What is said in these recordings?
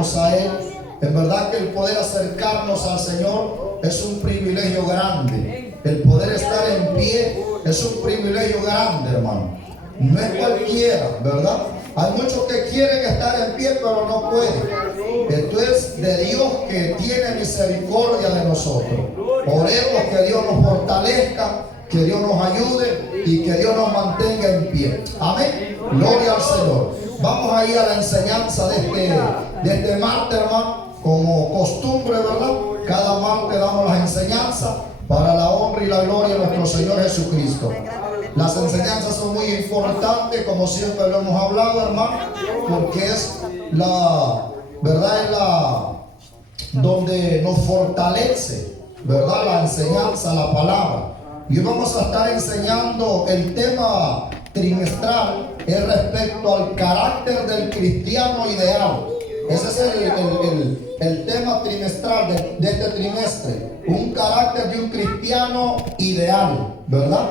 acercarnos a Él. En verdad que el poder acercarnos al Señor es un privilegio grande. El poder estar en pie es un privilegio grande, hermano. No es cualquiera, ¿verdad? Hay muchos que quieren estar en pie, pero no pueden. Esto es de Dios, que tiene misericordia de nosotros. Oremos que Dios nos fortalezca, que Dios nos ayude y que Dios nos mantenga en pie. Amén. Gloria al Señor. Vamos a ir a la enseñanza de este martes, hermano. Como costumbre, ¿verdad? Cada martes damos las enseñanzas para la honra y la gloria de nuestro Señor Jesucristo. Las enseñanzas son muy importantes, como siempre lo hemos hablado, hermano, porque es la verdad, es la donde nos fortalece, ¿verdad? La enseñanza, la palabra. Y hoy vamos a estar enseñando el tema trimestral, es respecto al carácter del cristiano ideal. Ese es el tema trimestral de este trimestre. Un carácter de un cristiano ideal, ¿verdad?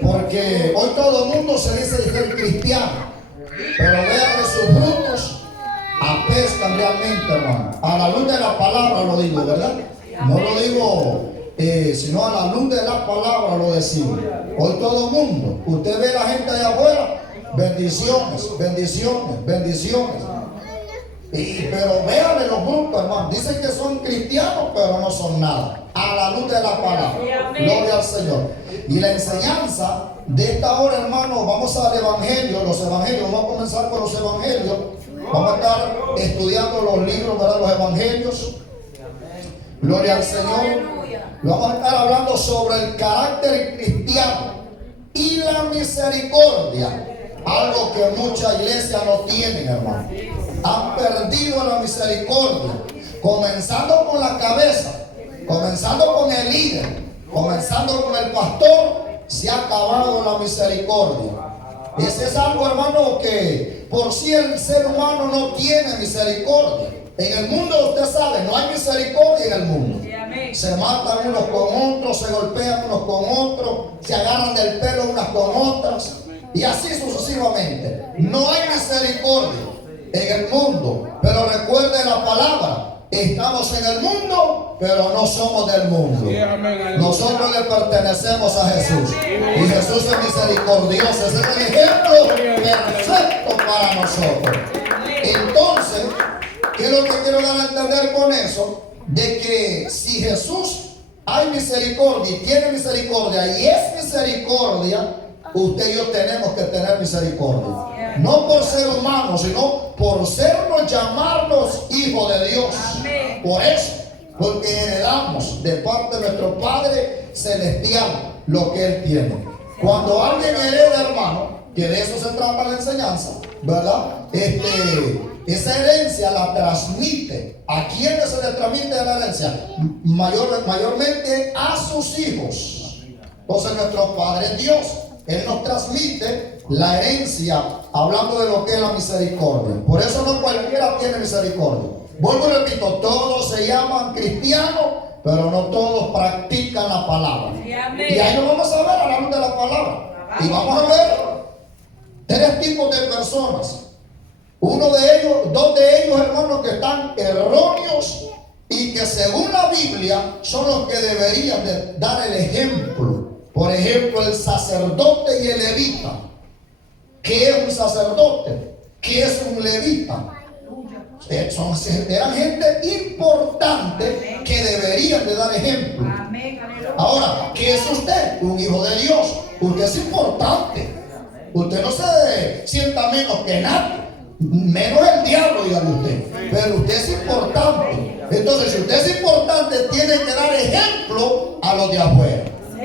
Porque hoy todo el mundo se dice ser cristiano, pero vea que sus frutos apestan realmente, hermano. A la luz de la palabra lo digo, ¿verdad? No lo digo sino a la luz de la palabra lo decimos. Hoy todo el mundo, usted ve a la gente allá afuera, bendiciones, bendiciones, bendiciones. Pero véanle los frutos, hermano. Dicen que son cristianos, pero no son nada. A la luz de la palabra. Gloria al Señor. Y la enseñanza de esta hora, hermano, vamos al evangelio, los evangelios. Vamos a comenzar con los evangelios. Vamos a estar estudiando los libros, ¿verdad? Los evangelios. Gloria al Señor. Vamos a estar hablando sobre el carácter cristiano y la misericordia. Algo que muchas iglesias no tienen, hermano. Han perdido la misericordia. Comenzando con la cabeza, comenzando con el líder, comenzando con el pastor, se ha acabado la misericordia. Ese es algo, hermano, que por si el ser humano no tiene misericordia. En el mundo, usted sabe, no hay misericordia en el mundo. Se matan unos con otros, se golpean unos con otros, se agarran del pelo unas con otras, y así sucesivamente. No hay misericordia en el mundo. Pero recuerde la palabra. Estamos en el mundo, pero no somos del mundo. Nosotros le pertenecemos a Jesús. Y Jesús es misericordioso. Ese es el ejemplo perfecto para nosotros. Entonces, ¿qué es lo que quiero dar a entender con eso? De que si Jesús hay misericordia y tiene misericordia y es misericordia, usted y yo tenemos que tener misericordia. No por ser humanos, sino por sernos, llamarnos hijos de Dios. Por eso, porque heredamos de parte de nuestro Padre Celestial lo que Él tiene. Cuando alguien hereda, hermano, que de eso se trata la enseñanza, ¿verdad? Esa herencia la transmite. ¿A quiénes se le transmite la herencia? Mayormente a sus hijos. Entonces nuestro Padre es Dios. Él nos transmite la herencia, hablando de lo que es la misericordia. Por eso no cualquiera tiene misericordia. Vuelvo y repito, todos se llaman cristianos, pero no todos practican la palabra. Y ahí lo vamos a ver a la luz de la palabra. Y vamos a ver tres tipos de personas. Dos de ellos, hermanos, que están erróneos y que según la Biblia son los que deberían de dar el ejemplo. Por ejemplo, el sacerdote y el levita. ¿Qué es un sacerdote? ¿Qué es un levita? Eran gente importante que deberían de dar ejemplo. Ahora, ¿qué es usted? Un hijo de Dios. Usted es importante. Usted no se sienta menos que nadie. Menos el diablo, dígame usted. Pero usted es importante. Entonces, si usted es importante, tiene que dar ejemplo a los de afuera.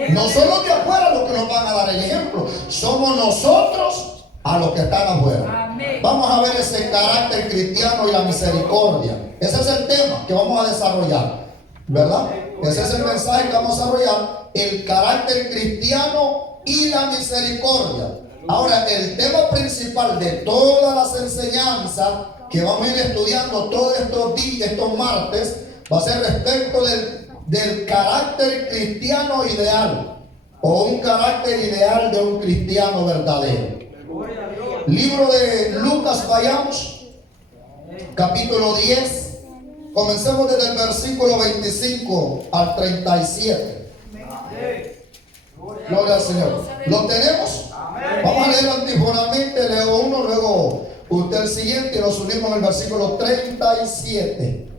No son los de afuera los que nos van a dar el ejemplo. Somos nosotros a los que están afuera. Vamos a ver ese carácter cristiano y la misericordia. Ese es el tema que vamos a desarrollar, ¿verdad? Ese es el mensaje que vamos a desarrollar. El carácter cristiano y la misericordia. Ahora, el tema principal de todas las enseñanzas que vamos a ir estudiando todos estos días, estos martes, va a ser respecto del carácter cristiano ideal, o un carácter ideal de un cristiano verdadero. Libro de Lucas, vayamos. capítulo 10. Comencemos desde el versículo 25 al 37. Gloria al Señor. ¿Lo tenemos? Vamos a leer antífonamente. Leo uno, luego usted el siguiente y nos unimos en el versículo 37.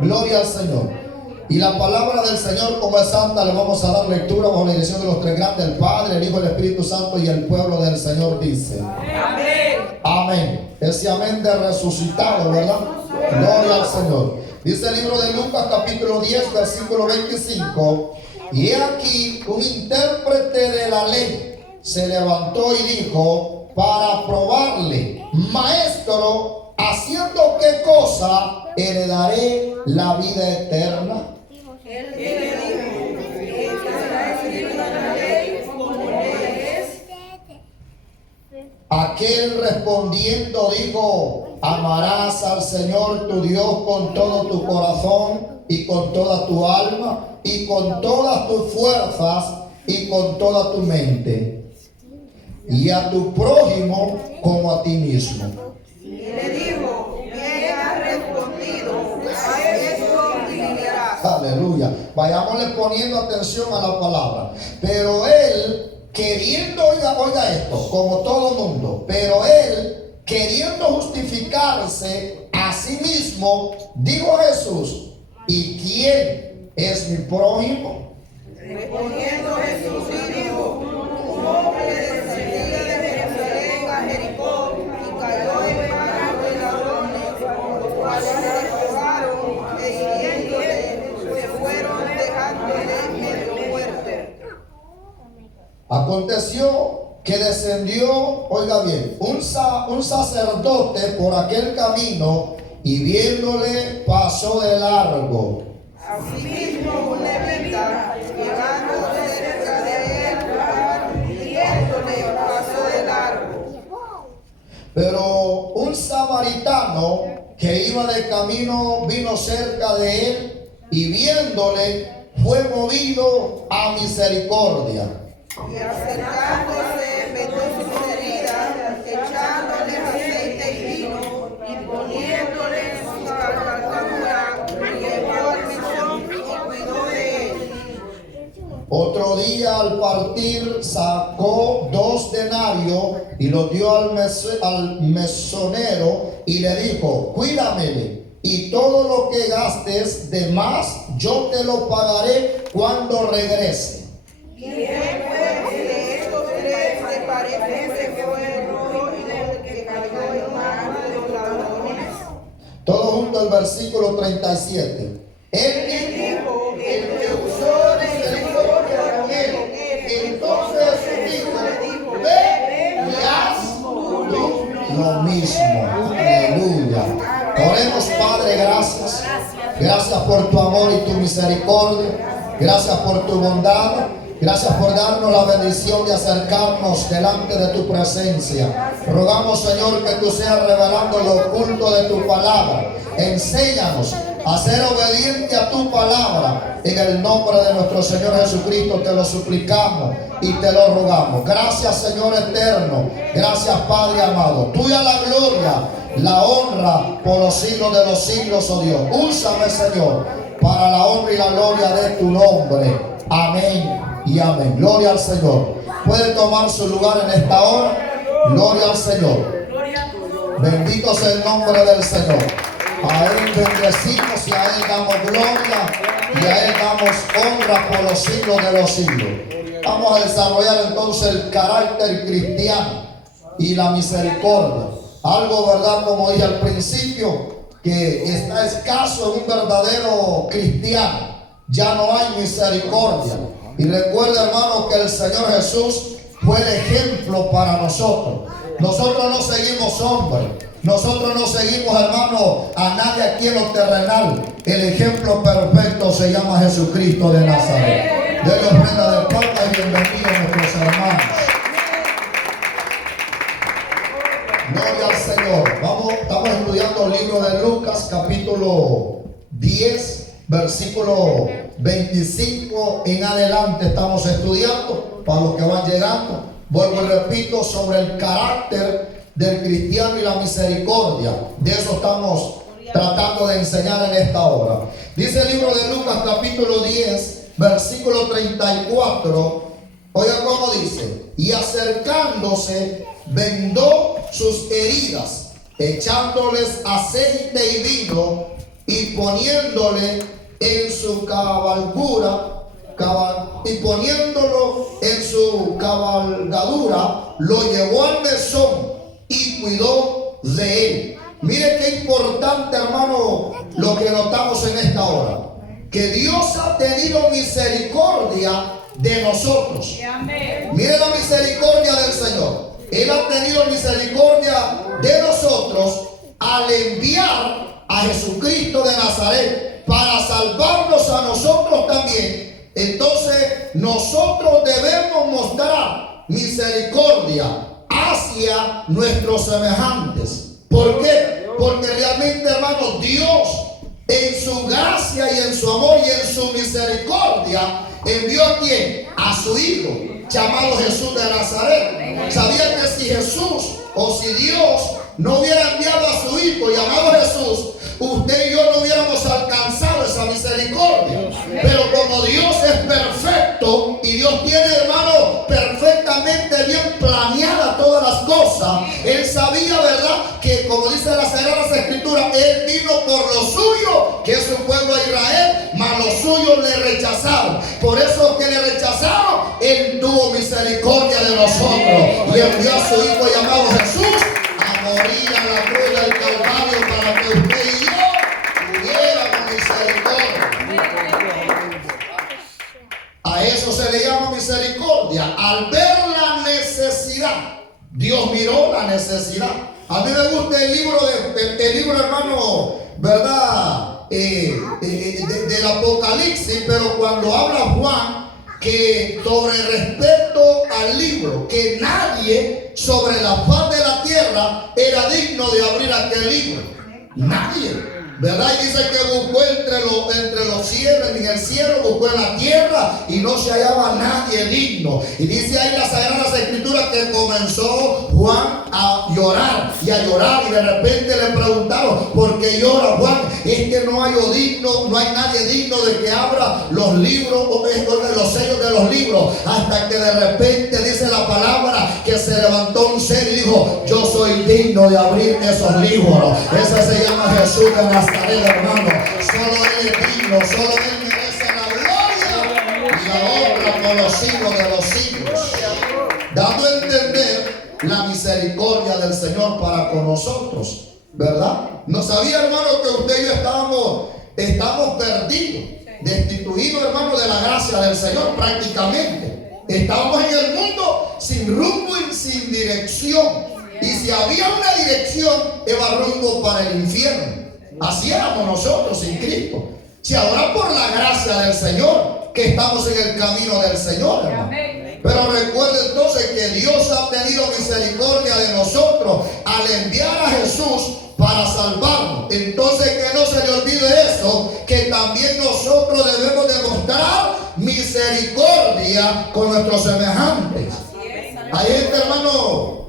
Gloria al Señor. Y la palabra del Señor, como es santa, le vamos a dar lectura bajo la dirección de los tres grandes, el Padre, el Hijo, el Espíritu Santo, y el pueblo del Señor dice: amén. Amén. Ese amén de resucitado, ¿verdad? Gloria al Señor. Dice el libro de Lucas, capítulo 10, versículo 25. Y he aquí un intérprete de la ley se levantó y dijo para probarle: Maestro, ¿haciendo qué cosa heredaré la vida eterna? Él le dijo: ¿qué está escrito en la ley? ¿Cómo lees? Aquel respondiendo dijo: amarás al Señor tu Dios con todo tu corazón y con toda tu alma y con todas tus fuerzas y con toda tu mente, y a tu prójimo como a ti mismo. Y le dijo: bien has respondido, a eso vivirás. Aleluya. Vayámosle poniendo atención a la palabra. Pero él queriendo, oiga esto, como todo mundo, pero él queriendo justificarse a sí mismo, dijo a Jesús: ¿y quién es mi prójimo? Respondiendo Jesús y dijo: un hombre descendía de Jerusalén a Jericó y cayó en manos de ladrones, los cuales le robaron e hiriéndole se fueron dejándole medio muerte. Aconteció que descendió, oiga bien, un sacerdote por aquel camino y viéndole pasó de largo. Asimismo un levita, llegando cerca de él, viéndole pasó de largo. Pero un samaritano que iba de camino vino cerca de él y viéndole fue movido a misericordia. Y acercándose vendó sus heridas, echándole aceite y vino, y poniéndole su calzadura, llevó al mesón y cuidó de él. Otro día al partir sacó 2 denarios y los dio al mesonero y le dijo: cuídamele, y todo lo que gastes de más yo te lo pagaré cuando regrese. ¿Quién fue de estos tres te parece que fue el prójimo que cayó en manos de los ladrones? Todo junto al versículo 37. Él dijo: el que usó misericordia con él. Entonces Jesús dijo: ve y haz tú lo mismo. Aleluya. Oremos, Padre, gracias. Gracias por tu amor y tu misericordia. Gracias por tu bondad. Gracias por darnos la bendición de acercarnos delante de tu presencia. Rogamos, Señor, que tú seas revelando lo oculto de tu palabra. Enséñanos a ser obediente a tu palabra. En el nombre de nuestro Señor Jesucristo te lo suplicamos y te lo rogamos. Gracias, Señor eterno. Gracias, Padre amado. Tuya la gloria, la honra por los siglos de los siglos, oh Dios. Úsame, Señor, para la honra y la gloria de tu nombre. Amén y amén. Gloria al Señor. Puede tomar su lugar en esta hora. Gloria al Señor. Bendito sea el nombre del Señor. A Él bendecimos y a Él damos gloria y a Él damos honra por los siglos de los siglos. Vamos a desarrollar entonces el carácter cristiano y la misericordia. Algo, ¿verdad? Como dije al principio, que está escaso en un verdadero cristiano. Ya no hay misericordia. Y recuerda, hermano, que el Señor Jesús fue el ejemplo para nosotros. Nosotros no seguimos hombres. Nosotros no seguimos, hermano, a nadie aquí en lo terrenal. El ejemplo perfecto se llama Jesucristo de Nazaret. Denle ofrenda de palmas y bienvenidos a nuestros hermanos. Gloria al Señor. Estamos estudiando el libro de Lucas, capítulo 10, versículo 25 en adelante. Estamos estudiando para los que van llegando. Vuelvo y repito sobre el carácter del cristiano y la misericordia. De eso estamos tratando de enseñar en esta hora. Dice el libro de Lucas capítulo 10, versículo 34. Oiga cómo dice: y acercándose vendó sus heridas, echándoles aceite y vino, y poniéndole en su poniéndolo en su cabalgadura, lo llevó al mesón y cuidó de él. Mire qué importante, hermano, lo que notamos en esta hora, que Dios ha tenido misericordia de nosotros. Mire la misericordia del Señor. Él ha tenido misericordia de nosotros al enviar a Jesucristo de Nazaret para salvarnos a nosotros también. Entonces nosotros debemos mostrar misericordia hacia nuestros semejantes. ¿Por qué? Porque realmente, hermanos, Dios en su gracia y en su amor y en su misericordia envió a quién? A su Hijo, llamado Jesús de Nazaret. ¿Sabían que si Jesús o si Dios no hubiera enviado a su Hijo llamado Jesús, usted y yo no hubiéramos alcanzado esa misericordia? Pero como Dios es perfecto y Dios tiene, hermano, perfectamente bien planeadas todas las cosas, Él sabía, ¿verdad?, que como dice las Sagradas Escrituras, Él vino por lo suyo, que es su pueblo Israel, mas los suyos le rechazaron. Por eso que le rechazaron, Él tuvo misericordia de nosotros y envió a su Hijo llamado Jesús a morir a la cruz del Calvario para que usted y yo tuviéramos misericordia. A eso se le llama misericordia. Al ver la necesidad, Dios miró la necesidad. A mí me gusta el libro, hermano, ¿verdad? Del Apocalipsis, pero cuando habla Juan que sobre respecto al libro, que nadie sobre la faz de la tierra era digno de abrir aquel libro. Nadie. ¿Verdad? Y dice que buscó entre los cielos, en el cielo, buscó en la tierra y no se hallaba nadie digno. Y dice ahí las Sagradas Escrituras que comenzó Juan a llorar y de repente le preguntaron: ¿por qué llora, Juan? Es que no hay nadie digno de que abra los libros o los sellos de los libros. Hasta que de repente dice la palabra que se levantó un ser y dijo: yo soy digno de abrir esos libros. Ese se llama Jesús de Nazaret. Hermano, solo Él es digno, solo Él merece la gloria y la honra por los siglos de los siglos, dando a entender la misericordia del Señor para con nosotros, ¿verdad? ¿No sabía, hermano, que usted y yo estamos perdidos, destituidos, hermano, de la gracia del Señor prácticamente? Estábamos en el mundo sin rumbo y sin dirección, y si había una dirección, iba rumbo para el infierno. Así éramos nosotros sin Cristo. Si ahora por la gracia del Señor que estamos en el camino del Señor, hermano. Pero recuerde entonces que Dios ha tenido misericordia de nosotros al enviar a Jesús para salvarnos. Entonces que no se le olvide eso, que también nosotros debemos demostrar misericordia con nuestros semejantes. Hay gente, hermano,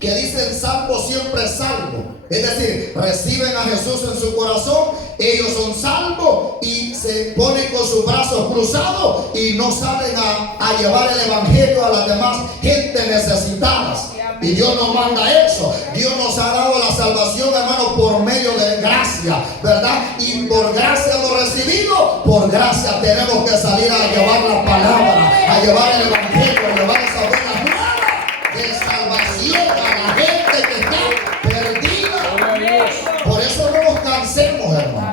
que dicen salvo siempre salvo. Es decir, reciben a Jesús en su corazón, ellos son salvos y se ponen con sus brazos cruzados y no salen a llevar el evangelio a las demás gente necesitadas. Y Dios nos manda eso. Dios nos ha dado la salvación, hermano, por medio de gracia, ¿verdad? Y por gracia hemos recibido, por gracia tenemos que salir a llevar la palabra, a llevar el evangelio, a llevar esa buena nueva de salvación a la gente que está perdida. Por eso no nos cansemos, hermano.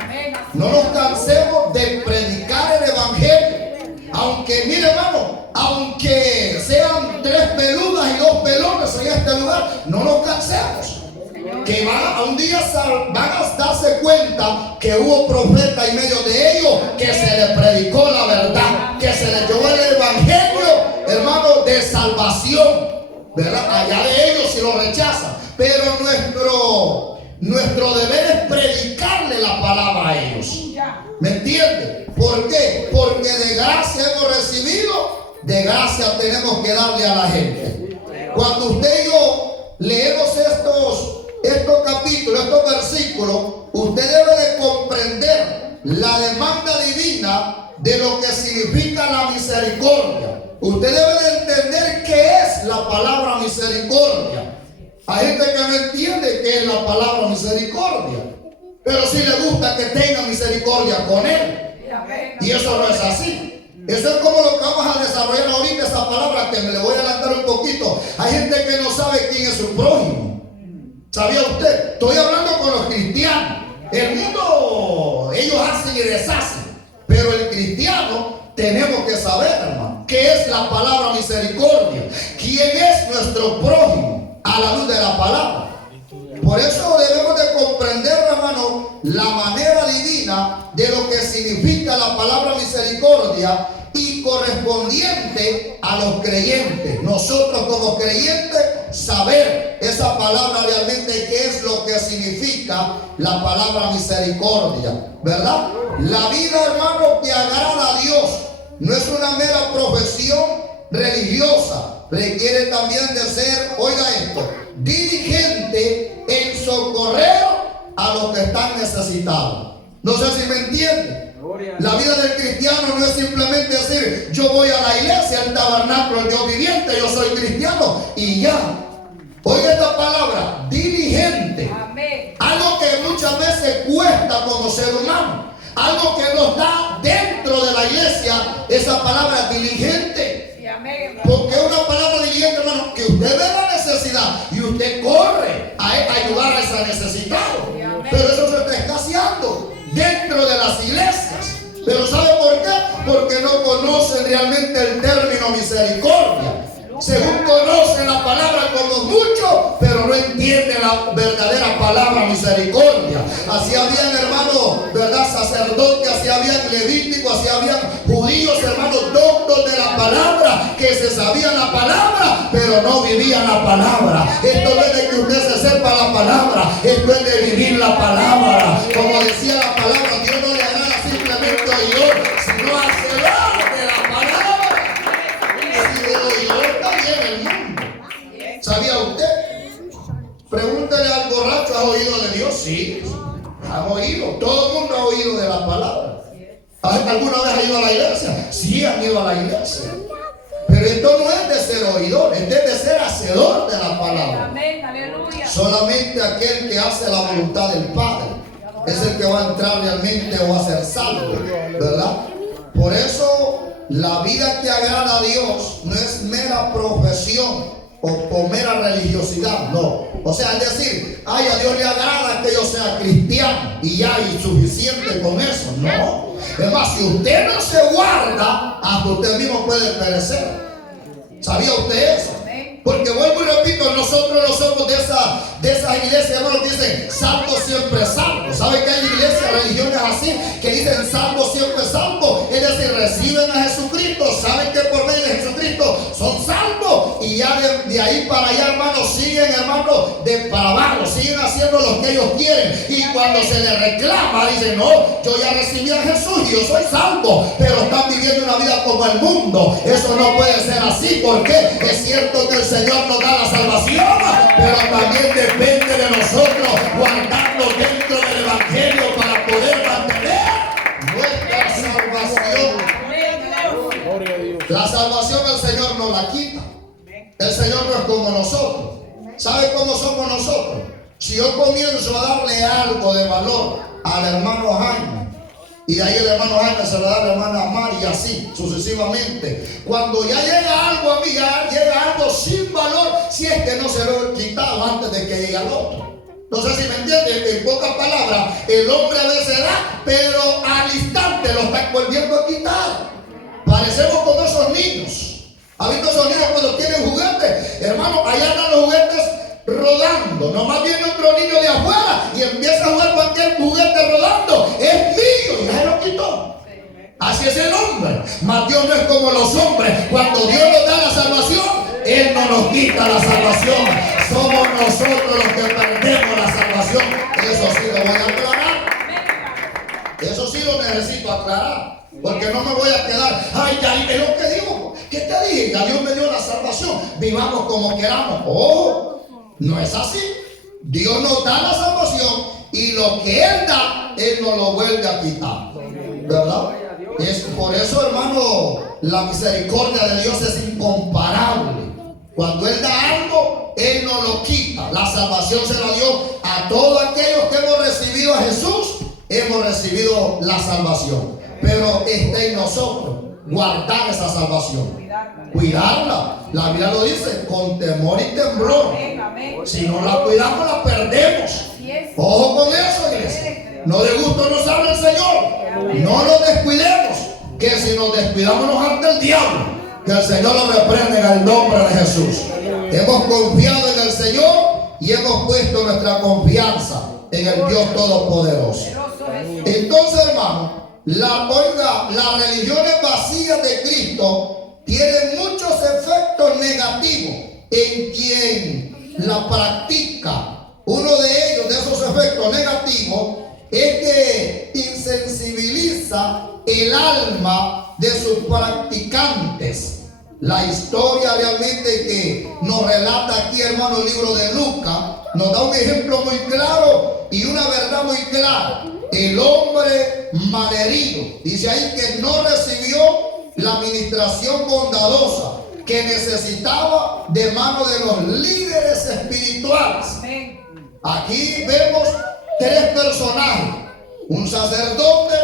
No nos cansemos de predicar el evangelio. Aunque, mire, hermano, aunque sean 3 peludas y 2 pelones en este lugar, no nos cansemos. Que un día van a darse cuenta que hubo profeta en medio de ellos, que se les predicó la verdad, que se les llevó el evangelio, hermano, de salvación, ¿verdad? Allá de ellos si lo rechazan. Pero nuestro deber es predicarle la palabra a ellos. ¿Me entiende? ¿Por qué? Porque de gracia hemos recibido, de gracia tenemos que darle a la gente. Cuando usted y yo leemos estos capítulos, estos versículos, usted debe de comprender la demanda divina de lo que significa la misericordia. Usted debe de entender qué es la palabra misericordia. Hay gente que no entiende qué es la palabra misericordia, pero sí le gusta que tenga misericordia con él. Y eso no es así. Eso es como lo que vamos a desarrollar ahorita, esa palabra que me le voy a adelantar un poquito. Hay gente que no sabe quién es su prójimo. ¿Sabía usted? Estoy hablando con los cristianos. El mundo, ellos hacen y deshacen. Pero el cristiano tenemos que saber, hermano, qué es la palabra misericordia. ¿Quién es nuestro prójimo a la luz de la palabra? Por eso debemos de comprender, hermano, la manera divina de lo que significa la palabra misericordia y correspondiente a los creyentes. Nosotros como creyentes saber esa palabra realmente qué es lo que significa la palabra misericordia, ¿verdad? La vida, hermano, que agrada a Dios no es una mera profesión religiosa. Requiere también de ser, oiga esto, diligente en socorrer a los que están necesitados. No sé si me entiende. La vida del cristiano no es simplemente decir, yo voy a la iglesia, al tabernáculo, el Dios viviente, yo soy cristiano y ya. Oiga esta palabra, diligente. Amén. Algo que muchas veces cuesta como ser humano. Algo que no está dentro de la iglesia, esa palabra diligente. Porque es una palabra diligente, hermano, que usted ve la necesidad y usted corre a ayudar a ese necesitado. Pero eso se está escaseando dentro de las iglesias. Pero ¿sabe por qué? Porque no conocen realmente el término misericordia. Según conocen la palabra como mucho, pero no entienden la verdadera palabra misericordia. Así habían, hermanos, ¿verdad? Sacerdotes, así habían levíticos, así habían judíos, hermanos, doctos de la palabra, que se sabían la palabra, pero no vivían la palabra. Esto no es de que usted se sepa la palabra, esto es de vivir la palabra. Como decía la palabra, Dios no le agrada simplemente oidor, sino hacedor de la palabra. ¿Sabía usted? Pregúntale al borracho, ¿has oído de Dios? Sí, han oído. Todo el mundo ha oído de la palabra. ¿Alguna vez ha ido a la iglesia? Sí, han ido a la iglesia. Pero esto no es de ser oidor, esto es de ser hacedor de la palabra. Amén, aleluya. Solamente aquel que hace la voluntad del Padre es el que va a entrar realmente o a ser salvo, ¿verdad? Por eso la vida que agrada a Dios no es mera profesión o mera religiosidad, no. O sea, es decir, ay, a Dios le agrada que yo sea cristiano y ya hay suficiente con eso, no. Es más, si usted no se guarda, hasta usted mismo puede perecer. ¿Sabía usted eso? Porque vuelvo y repito, nosotros no somos de esas iglesias, hermanos, que dicen salvo siempre salvo. ¿Sabe que hay iglesias, religiones así, que dicen salvo siempre salvo? Es decir, reciben a Jesucristo, saben que por medio de Jesucristo son salvos, y ya de ahí para allá, hermanos, siguen, hermanos, de para abajo, siguen haciendo lo que ellos quieren. Y cuando se les reclama, dicen, no, yo ya recibí a Jesús y yo soy salvo, pero están viviendo una vida como el mundo. Eso no puede ser así, porque es cierto que el Señor nos da la salvación, pero también depende de nosotros guardarnos dentro del Evangelio para poder mantener nuestra salvación. La salvación el Señor no la quita. El Señor no es como nosotros. ¿Sabe cómo somos nosotros? Si yo comienzo a darle algo de valor al hermano Jaime, y de ahí el hermano Jaime se lo da a la hermana Mar, y así sucesivamente, cuando ya llega algo a mí, ya llega algo sin valor, si es que no se lo he quitado antes de que llegue al otro. No sé si me entienden. En pocas palabras, el hombre a veces da, pero al instante lo está volviendo a quitar. Parecemos como esos niños. ¿Ha visto esos niños cuando tienen juguetes? Hermano, allá andan los juguetes rodando. Nomás viene otro niño de afuera y empieza a jugar con aquel juguete rodando. Es mío, y ya se lo quitó. Así es el hombre. Mas Dios no es como los hombres. Cuando Dios nos da la salvación, Él no nos quita la salvación. Somos nosotros los que perdemos la salvación. Eso sí lo voy a aclarar. Eso sí lo necesito aclarar. Porque no me voy a quedar, ay, ya es lo que digo. ¿Qué te dije? Ya Dios me dio la salvación. Vivamos como queramos. Oh, No es así. Dios nos da la salvación y lo que Él da, Él nos lo vuelve a quitar, ¿verdad? Es por eso, hermano, la misericordia de Dios es incomparable. Cuando Él da algo, Él no lo quita. La salvación se la dio a todos aquellos que hemos recibido a Jesús. Hemos recibido la salvación, pero está en nosotros guardar esa salvación, cuidarla. La Biblia lo dice, con temor y temblor. Si no la cuidamos, la perdemos. Ojo con eso, iglesia. No de gusto nos habla el Señor. No nos descuidemos, que si nos descuidamos nos harta el diablo. Que el Señor lo reprenda en el nombre de Jesús. Hemos confiado en el Señor y hemos puesto nuestra confianza en el Dios Todopoderoso. Entonces, hermano, las religiones vacías de Cristo tienen muchos efectos negativos en quien la practica. Uno de ellos, de esos efectos negativos, es que insensibiliza el alma de sus practicantes. La historia realmente que nos relata aquí, hermano, el libro de Lucas, nos da un ejemplo muy claro y una verdad muy clara. El hombre malherido, dice ahí que no recibió la administración bondadosa que necesitaba de mano de los líderes espirituales. Aquí vemos tres personajes: un sacerdote,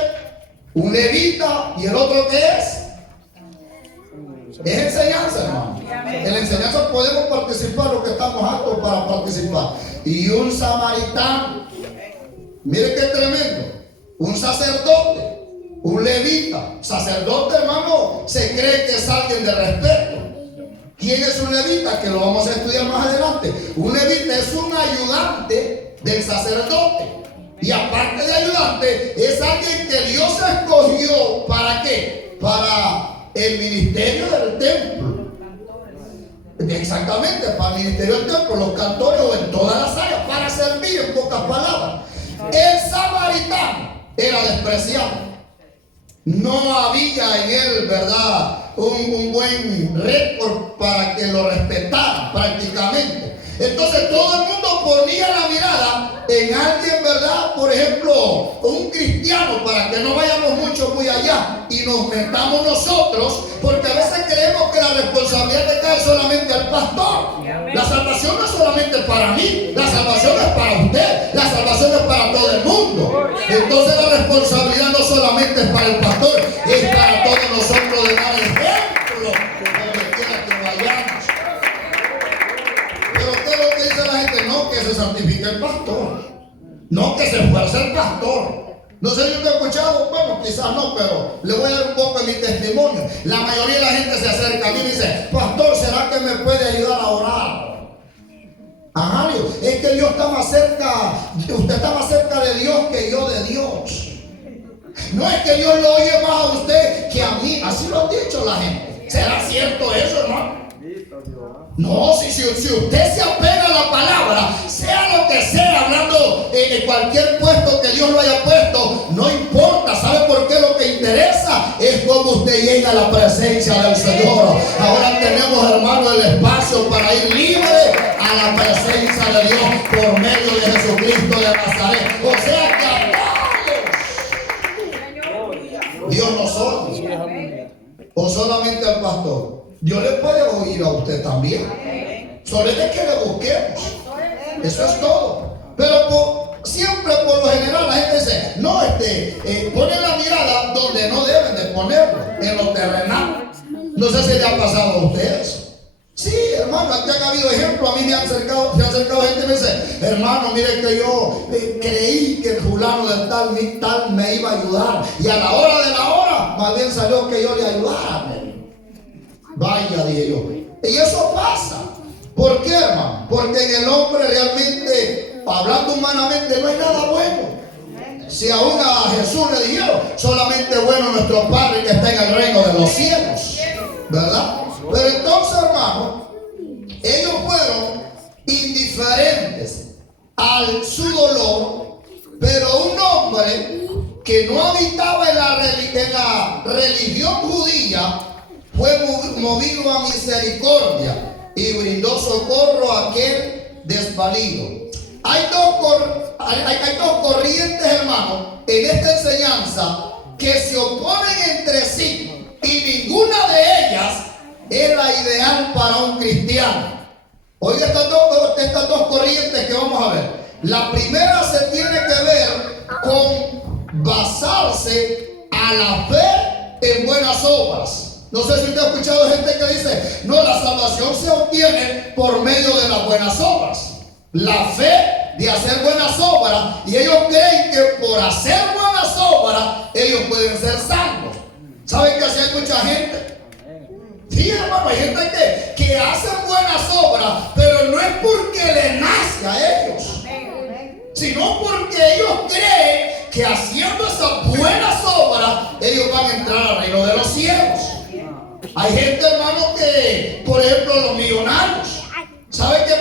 un levita y el otro que es enseñanza, hermano. En la enseñanza podemos participar los que estamos aptos para participar. Y un samaritano. Mire qué tremendo. Un sacerdote, un levita. Sacerdote, hermano, se cree que es alguien de respeto. ¿Quién es un levita? Que lo vamos a estudiar más adelante. Un levita es un ayudante del sacerdote. Y aparte de ayudante, es alguien que Dios escogió. ¿Para qué? Para el ministerio del templo. Exactamente, para el ministerio del templo, los cantores o en todas las áreas, para servir, en pocas palabras. El samaritano era despreciado. No había en él, ¿verdad?, un buen récord para que lo respetaran prácticamente. Entonces todo el mundo ponía la mirada en alguien, ¿verdad? Por ejemplo, un cristiano, para que no vayamos muy allá y nos metamos nosotros, porque a veces creemos que la responsabilidad le cae solamente al pastor. La salvación no es solamente para mí, la salvación es para usted, la salvación es para todo el mundo. Entonces la responsabilidad no solamente es para el pastor, es para todos nosotros de dar ejemplo donde quiera que vayamos. Pero ¿qué es lo que dice la gente? No, que se santifique el pastor, no que se esfuerce el pastor. No sé si usted ha escuchado, bueno, quizás no, pero le voy a dar un poco de mi testimonio. La mayoría de la gente se acerca a mí y dice: pastor, ¿será que me puede ayudar a orar? Ajá, es que Dios está más cerca, usted está más cerca de Dios que yo de Dios. No es que Dios lo oye más a usted que a mí, así lo han dicho la gente. ¿Será cierto eso, hermano? No, si usted se apega a la palabra, sea lo que sea, hablando de cualquier puesto que Dios lo haya puesto, no importa. ¿Sabe por qué? Lo que interesa es cómo usted llega a la presencia del Señor. Ahora tenemos, hermano, el espacio para ir libre a la presencia de Dios por medio de Jesucristo de Nazaret. O sea que Dios nos oye. O solamente al pastor. Dios le puede oír a usted también. Solo es de que le busquemos. Eso es todo. Pero siempre, por lo general, la gente dice: no, pone la mirada donde no deben de ponerlo, en lo terrenal. No sé si le ha pasado a ustedes. Sí, hermano, aquí han habido ejemplos. A mí se ha acercado gente y me dice: hermano, mire que yo creí que el fulano del tal me iba a ayudar, y a la hora de la hora más bien salió que yo le ayudara. Vaya, dije yo. Y eso pasa. ¿Por qué, hermano? Porque en el hombre realmente, hablando humanamente, no hay nada bueno. Si aún a Jesús le dijeron: solamente bueno nuestro Padre que está en el reino de los cielos, ¿verdad? Pero entonces, hermano, ellos fueron indiferentes a su dolor. Pero un hombre que no habitaba en la religión judía fue movido a misericordia y brindó socorro a aquel desvalido. Hay dos corrientes, hermanos, en esta enseñanza que se oponen entre sí y ninguna de ellas es la ideal para un cristiano. Oiga estas dos corrientes que vamos a ver. La primera se tiene que ver con basarse a la fe en buenas obras. No sé si usted ha escuchado gente que dice, no, la salvación se obtiene por medio de las buenas obras. La fe de hacer buenas obras, y ellos creen que por hacer buenas obras ellos pueden ser salvos. ¿Saben que así hay mucha gente? Sí, hermano, hay gente que hacen buenas obras, pero no es porque le nace a ellos, sino porque ellos creen que haciendo esas buenas obras ellos van a entrar al reino de los cielos. Hay gente, hermano, que, por ejemplo, los millonarios, ¿saben que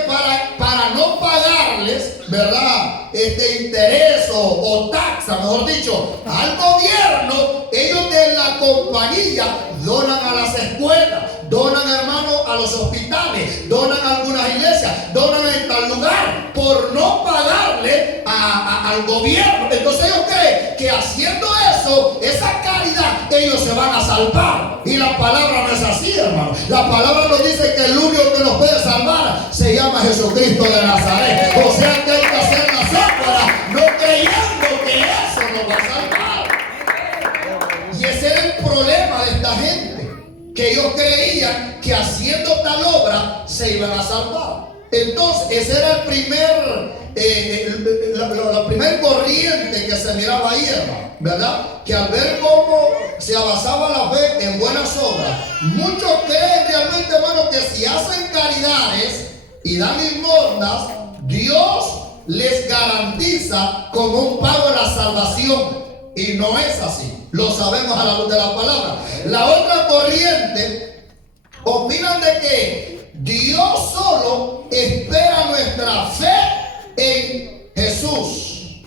para no pagarles, verdad, interés o taxa, mejor dicho, al gobierno, ellos de la compañía donan a las escuelas, donan, hermano, a los hospitales, donan a algunas iglesias, donan en tal lugar, por no pagarle al gobierno. Entonces ellos creen que haciendo eso, esa caridad, ellos se van a salvar. Y la palabra no es así, hermano. La palabra nos dice que el único que nos puede salvar se llama Jesucristo de Nazaret. O sea que hay que hacer las obras, no creyendo que eso nos va a salvar. Y ese era el problema de esta gente, que ellos creían que haciendo tal obra se iban a salvar. Entonces ese era el la primer corriente que se miraba ahí, hermano, ¿verdad? Que al ver cómo se basaba la fe en buenas obras, muchos creen realmente, hermano, que si hacen caridades y dan limosnas, Dios les garantiza como un pago la salvación. Y no es así. Lo sabemos a la luz de la palabra. La otra corriente opinan de que Dios solo espera nuestra fe en Jesús,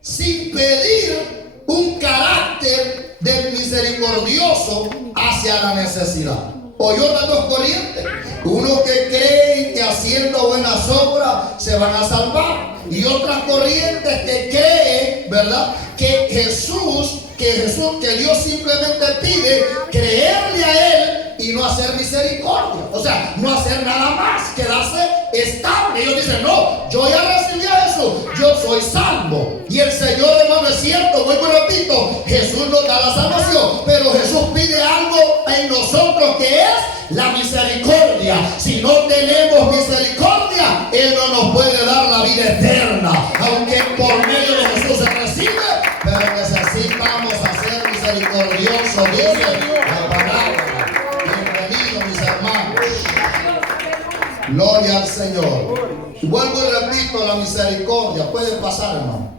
sin pedir un carácter de misericordioso hacia la necesidad. ¿Oyó las dos corrientes? Uno que cree que haciendo buenas obras se van a salvar, y otras corrientes que creen, ¿verdad?, que Dios simplemente pide creerle a Él y no hacer misericordia. O sea, no hacer nada más, quedarse estable. Ellos dicen, no, yo ya recibí a Jesús, yo soy salvo. Y el Señor, hermano, es cierto, vuelvo y repito, Jesús nos da la salvación, pero Jesús pide algo en nosotros que es la misericordia. Si no tenemos misericordia, Él no nos puede dar la vida eterna, aunque por medio de Jesús se recibe, pero necesitamos hacer misericordioso, dice la palabra. Bienvenidos, mis hermanos. Gloria al Señor. Y vuelvo y repito, la misericordia puede pasar, hermano.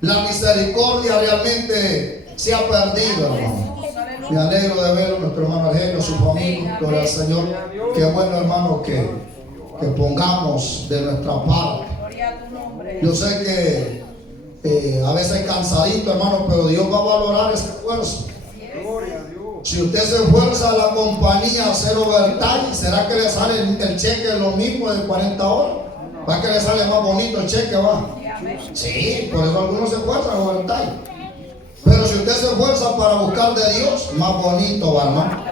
La misericordia realmente se ha perdido, hermano. Me alegro de ver a nuestro hermano Argelio, su familia, gloria al Señor. Qué bueno, hermano, que pongamos de nuestra parte. Yo sé que a veces es cansadito, hermano, pero Dios va a valorar ese esfuerzo. Si usted se esfuerza a la compañía a hacer overtime, ¿será que le sale el cheque lo mismo de 40 horas? ¿Va que le sale más bonito el cheque, va? Sí, por eso algunos se esfuerzan a overtime. Pero si usted se esfuerza para buscar de Dios, más bonito va, hermano.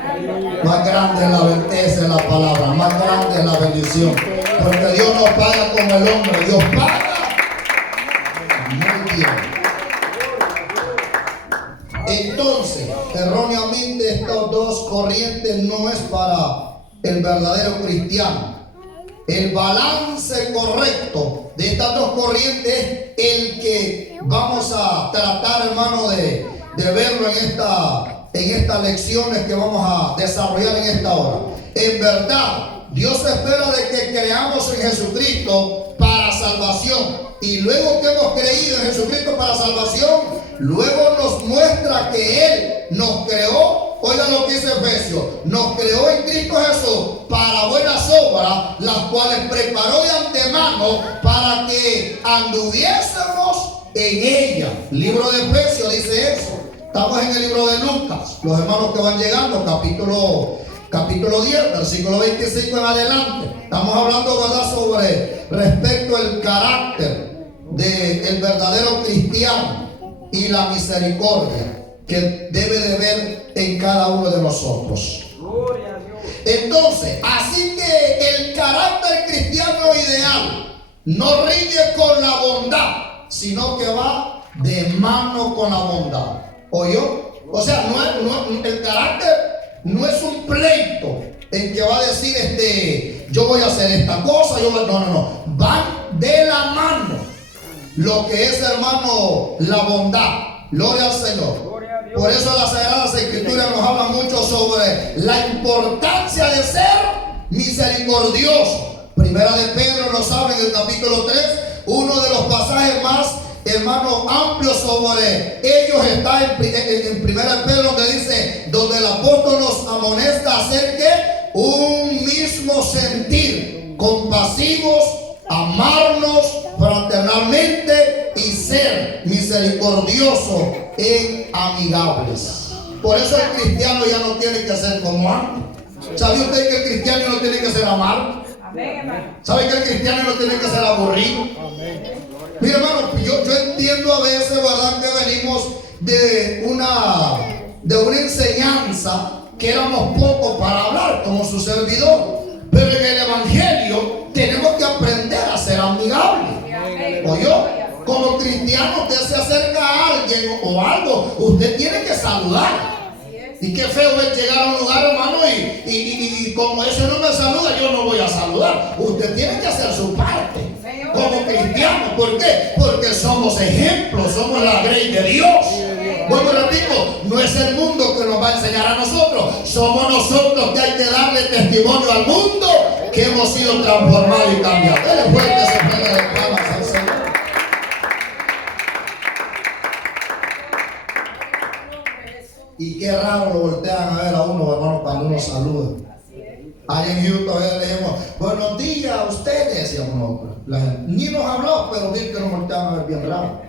Más grande es la belleza de la palabra, más grande es la bendición. Porque Dios no paga como el hombre, Dios paga muy bien. Entonces, erróneamente, estas dos corrientes no es para el verdadero cristiano. El balance correcto de estas dos corrientes es el que vamos a tratar, hermano, de verlo en estas lecciones que vamos a desarrollar en esta hora. En verdad, Dios espera de que creamos en Jesucristo para salvación. Y luego que hemos creído en Jesucristo para salvación, luego nos muestra que Él nos creó. Oigan lo que dice Efesios: nos creó en Cristo Jesús para buenas obras, las cuales preparó de antemano para que anduviésemos en ella. Libro de Efesios dice eso. Estamos en el libro de Lucas. Los hermanos que van llegando, capítulo capítulo 10, versículo 25 en adelante. Estamos hablando, ¿verdad?, sobre respecto al carácter del verdadero cristiano y la misericordia que debe de ver en cada uno de nosotros. Entonces, así que el carácter cristiano ideal no rige con la bondad, sino que va de mano con la bondad. ¿Oyó? O sea, el carácter no es un pleito en que va a decir, yo voy a hacer esta cosa, no. Van de la mano lo que es, hermano, la bondad. Gloria al Señor. Por eso las Sagradas Escrituras nos hablan mucho sobre la importancia de ser misericordioso. Primera de Pedro lo sabe en el capítulo 3, uno de los pasajes más, hermano, amplios sobre ellos está en Primera de Pedro, donde dice, donde el apóstol nos amonesta a hacer que un mismo sentir, compasivos, amarnos fraternalmente y ser misericordioso en amigables. Por eso el cristiano ya no tiene que ser como antes. ¿Sabe usted que el cristiano no tiene que ser amable? ¿Sabe que el cristiano no tiene que ser aburrido? Mira, hermano, yo entiendo a veces, ¿verdad?, que venimos de una enseñanza que éramos pocos para hablar, como su servidor. Pero en el evangelio tenemos que aprender a ser amigables. ¿Oyó? Como cristiano, usted se acerca a alguien o algo, usted tiene que saludar. Y qué feo es llegar a un lugar, hermano, y como ese no me saluda, yo no voy a saludar. Usted tiene que hacer su parte como cristiano. ¿Por qué? Porque somos ejemplos, somos la grey de Dios. Bueno, repito, no es el mundo que nos va a enseñar a nosotros, somos nosotros que hay que darle testimonio al mundo que hemos sido transformados y cambiados. Dele fuerte ese premio de palmas al Señor. Y qué raro lo voltean a ver a uno, hermano, cuando uno saluda. Allá en Houston le dijimos, buenos días a ustedes, decíamos nosotros. La gente ni nos habló, pero vi que nos voltean a ver bien raro.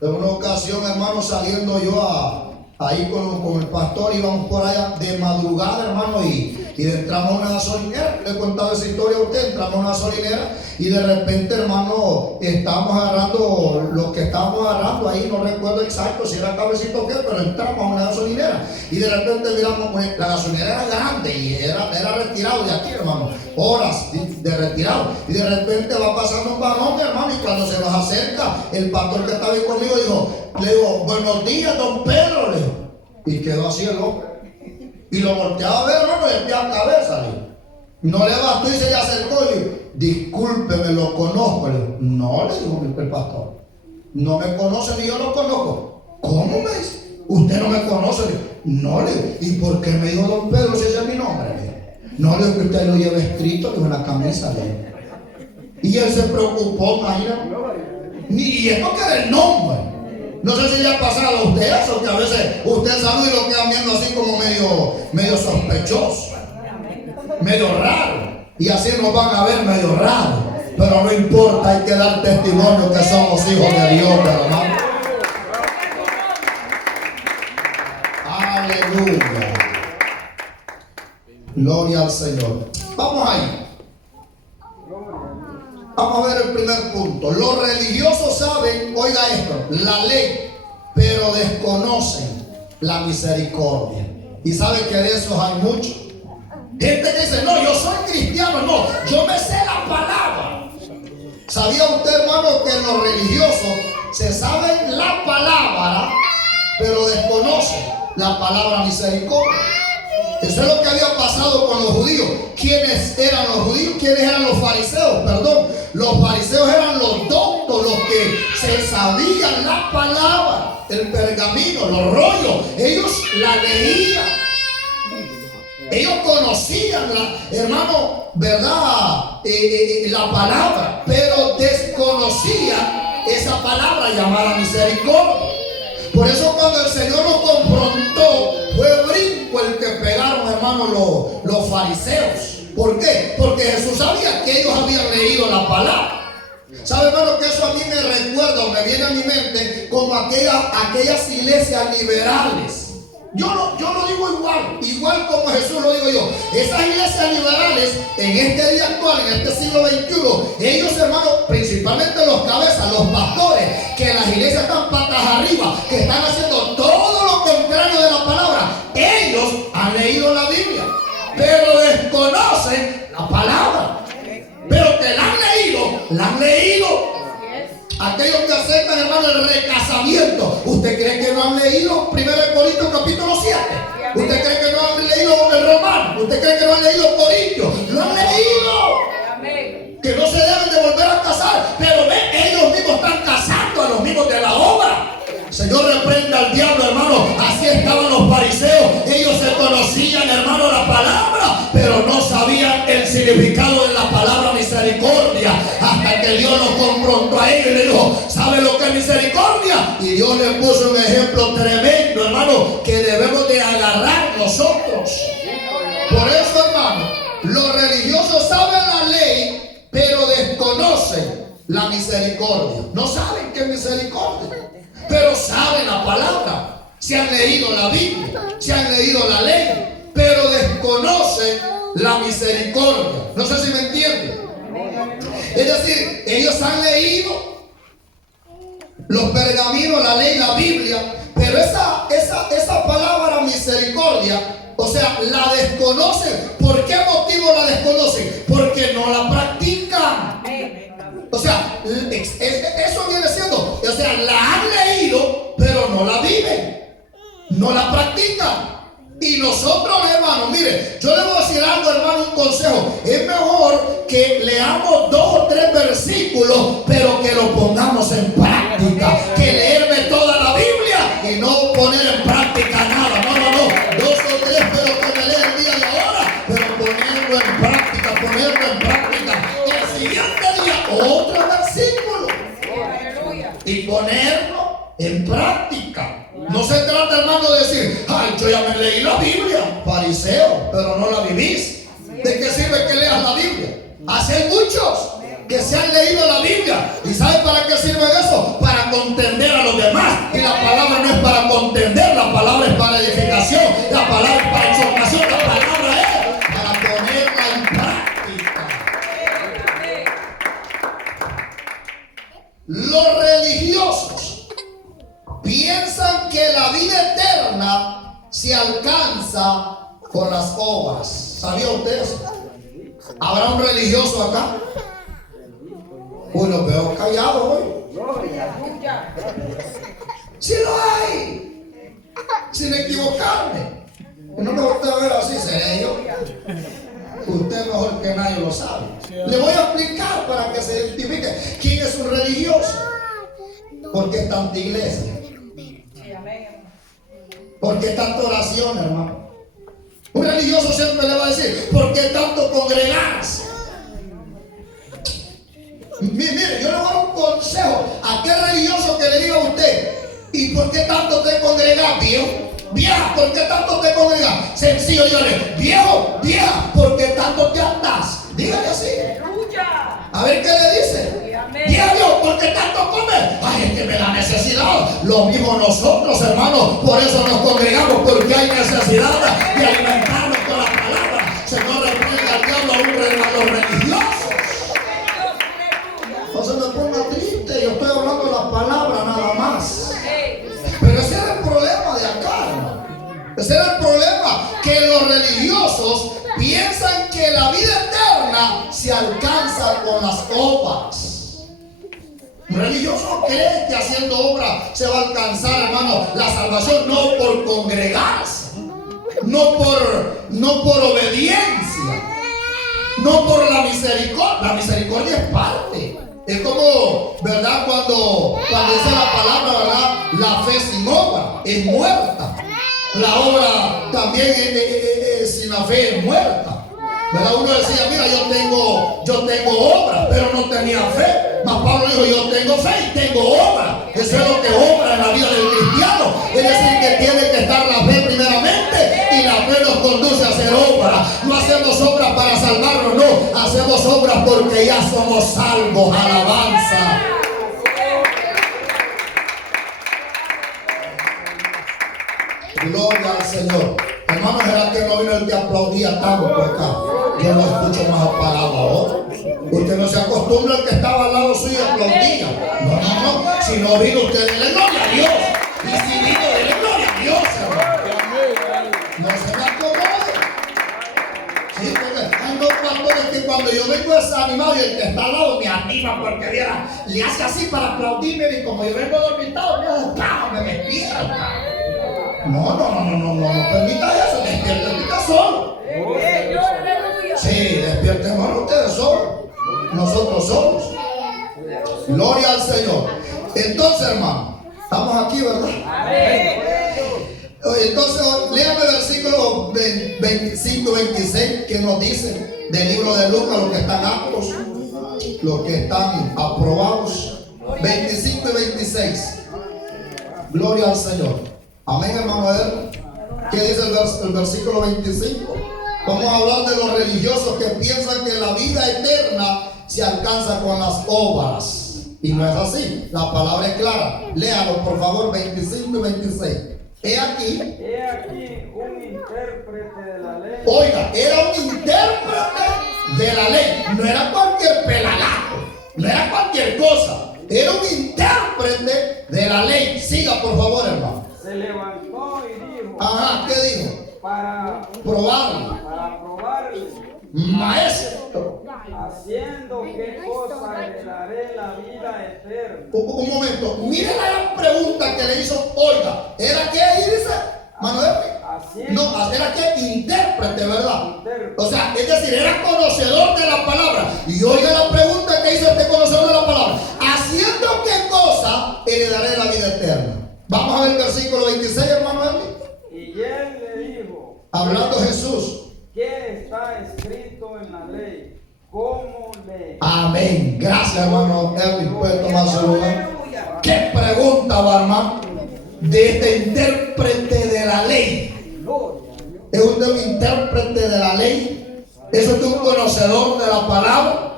En una ocasión, hermano, saliendo yo ahí con el pastor, íbamos por allá de madrugada, hermano, y entramos a una gasolinera. Le he contado esa historia a usted. Entramos a una gasolinera y de repente, hermano, estábamos agarrando lo que estábamos agarrando ahí, no recuerdo exacto si era cabecito o qué, pero entramos a una gasolinera y de repente miramos, la gasolinera era grande y era retirado de aquí, hermano, horas de retirado, y de repente va pasando un varón, hermano, y cuando se nos acerca el pastor que estaba ahí conmigo le digo, buenos días, don Pedro, le digo, y quedó así el hombre y lo volteaba a ver, hermano, y el cabeza, le digo. No le bastó y se le acercó y dijo, discúlpeme, lo conozco. Le digo, no, le dijo el pastor, no me conoce ni yo lo conozco. ¿Cómo me dice? Usted no me conoce. Le digo, no, le digo, ¿y por qué me dijo don Pedro si ese es mi nombre? Le digo, no, le digo, que usted lo lleva escrito, le digo, en la camisa. Le digo. Y él se preocupó, imagínate. Y esto que era el nombre. No sé si le ha pasado a usted eso, que a veces usted saluda y lo quedan viendo así como medio sospechoso, medio raro, y así nos van a ver medio raro, pero no importa, hay que dar testimonio que somos hijos de Dios, hermano. Aleluya, gloria al Señor. Vamos ahí. Vamos a ver el primer punto. Los religiosos saben, oiga esto, la ley, pero desconocen la misericordia. Y saben que de esos hay muchos. Gente que dice, no, yo soy cristiano, no, yo me sé la palabra. ¿Sabía usted, hermano, que los religiosos se saben la palabra, pero desconocen la palabra misericordia? Eso es lo que había pasado con los judíos. ¿Quiénes eran los judíos? ¿Quiénes eran los fariseos? Perdón, los fariseos eran los doctos, los que se sabían la palabra, el pergamino, los rollos. Ellos la leían. Ellos conocían, hermano, ¿verdad? La palabra, pero desconocían esa palabra llamada misericordia. Por eso cuando el Señor nos confrontó, fue brinco el que pegaron, hermano, los fariseos. ¿Por qué? Porque Jesús sabía que ellos habían leído la palabra. ¿Sabe, hermano, que eso a mí me recuerda o me viene a mi mente como aquellas iglesias liberales Yo lo digo igual como Jesús lo digo yo. Esas iglesias liberales en este día actual, en este siglo XXI, ellos, hermanos, principalmente los cabezas, los pastores, que las iglesias están patas arriba, que están haciendo todo lo contrario de la palabra, ellos han leído la Biblia, pero desconocen la palabra. Pero que la han leído. Aquellos que aceptan, hermano, el recasamiento. ¿Usted cree que no han leído 1 Corintios capítulo 7? ¿Usted cree que no han leído el Romano? ¿Usted cree que no han leído Corintios? ¡Lo han leído! Que no se deben de volver a casar. Pero ven, ellos mismos están casando a los mismos de la obra. Señor, reprenda al diablo, hermano. Así estaban los fariseos. Ellos se conocían, hermano, la palabra, pero no sabían el significado de la palabra misericordia. Hasta que Dios los confrontó a ellos y le dijo: ¿sabe lo que es misericordia? Y Dios les puso un ejemplo tremendo, hermano, que debemos de agarrar nosotros. Por eso, hermano, los religiosos saben la ley, pero desconocen la misericordia. No saben qué es misericordia, pero saben la palabra. Se han leído la Biblia, se han leído la ley, pero desconocen la misericordia. No sé si me entienden. Es decir, ellos han leído los pergaminos, la ley, la Biblia, pero esa palabra misericordia, o sea, la desconocen. ¿Por qué motivo la desconocen? Porque no la practican. O sea, eso viene siendo, o sea, la han leído, pero no la viven, no la practican. Y nosotros, hermanos, mire, yo le voy a decir algo, hermano, un consejo. Es mejor que leamos 2 o 3 versículos, pero que lo pongamos en práctica, que leerme toda la Biblia y no poner en práctica nada. No, 2 o 3, pero que me lea el día de ahora, pero ponerlo en práctica, El siguiente día, otro versículo, y ponerlo en práctica. No se trata, hermano, de decir: ay, yo ya me leí la Biblia, fariseo, pero no la vivís. ¿De qué sirve que leas la Biblia? Así hay muchos que se han leído la Biblia. ¿Y saben para qué sirve eso? Para contender a los demás. Y la palabra no es para contender, la palabra es para edificación, la palabra es para exhortación, la palabra es para ponerla en práctica. Los religiosos piensan que la vida eterna se alcanza con las obras. ¿Sabía usted eso? ¿Habrá un religioso acá? Uy, lo veo callado hoy. Sí lo hay, sin equivocarme. No me gusta ver así, ¿seré yo? Usted mejor que nadie lo sabe. Le voy a explicar para que se identifique quién es un religioso. ¿Por qué tanta iglesia? ¿Por qué tanta oración, hermano? Un religioso siempre le va a decir: ¿por qué tanto congregarse? Mire, yo le voy a dar un consejo a aquel religioso que le diga a usted: ¿y por qué tanto te congregas, viejo? Vieja, ¿por qué tanto te congregas? Sencillo, dígale: viejo, vieja, ¿por qué tanto te andas? Dígale así. A ver qué le dice. Vieja, Dios, ¿por qué tanto comes? Ay, es que me da necesidad. Lo mismo nosotros, hermanos, por eso nos congregamos, porque hay necesidad de alimentarnos con la palabra. Señor, reprenda al diablo a los religiosos. No se me ponga triste, yo estoy hablando de la palabra nada más. Pero ese era el problema de acá, hermano. Ese era el problema, que los religiosos piensan que la vida eterna se alcanza con las obras. Un religioso cree que haciendo obra se va a alcanzar, hermano, la salvación. No por congregarse, no por obediencia, no por la misericordia. La misericordia es parte. Es como, ¿verdad? Cuando dice la palabra, ¿verdad? La fe sin obra es muerta. La obra también sin la fe es muerta. ¿Verdad? Uno decía: mira, yo tengo obra, pero no tenía fe. Mas Pablo dijo: yo tengo fe y tengo obra. Eso es lo que obra en la vida del cristiano. Es decir, que tiene que estar la fe primeramente, y la fe nos conduce a hacer obra. No hacemos obras para salvarnos, no. Hacemos obras porque ya somos salvos. Alabanza. Gloria al Señor. Hermano, ¿será que no vino el que aplaudía tanto acá? Yo lo escucho más apagado ahora. Usted no se acostumbra al que estaba al lado suyo y aplaudía. No. Si no vino usted, dele gloria a Dios. Y si vino, dele gloria a Dios, hermano. No se me acomode. Sí, porque hay dos pastores que cuando yo vengo desanimado y el que está al lado me anima porque viera, le hace así para aplaudirme y como yo vengo dormitado, me despierta. No permita eso, despierta solo. Sí, despierten ustedes solos. Nosotros somos. Gloria al Señor. Entonces, hermano, estamos aquí, ¿verdad? Entonces, léame el versículo 25 y 26 que nos dice del libro de Lucas, los que están aptos, los que están aprobados. 25 y 26. Gloria al Señor. Amén, hermano. ¿Qué dice el versículo 25? Vamos a hablar de los religiosos que piensan que la vida eterna se alcanza con las obras. Y no es así. La palabra es clara. Léalo, por favor, 25 y 26. He aquí un intérprete de la ley. Oiga, era un intérprete de la ley. No era cualquier pelagato. No era cualquier cosa. Era un intérprete de la ley. Siga, por favor, hermano. Se levantó y dijo. Ajá, ¿qué dijo? Para probarle. Maestro, haciendo qué cosa heredaré la vida eterna. Un momento, mire la gran pregunta que le hizo Olga. ¿Era qué ahí dice? Manuel. No, era que intérprete, ¿verdad? O sea, es decir, era conocedor de la palabra. Y oiga la pregunta que hizo este conocedor de la palabra. ¿Haciendo qué cosa heredaré la vida eterna? Vamos a ver el versículo 26, hermano Henry. Y él le dijo, hablando Jesús, ¿qué está escrito en la ley? ¿Cómo lee? Amén. Gracias, hermano Henry. Puede tomar su lugar. ¿Qué pregunta, va, hermano? De este intérprete de la ley. ¿Es usted un intérprete de la ley? ¿Es usted un conocedor de la palabra?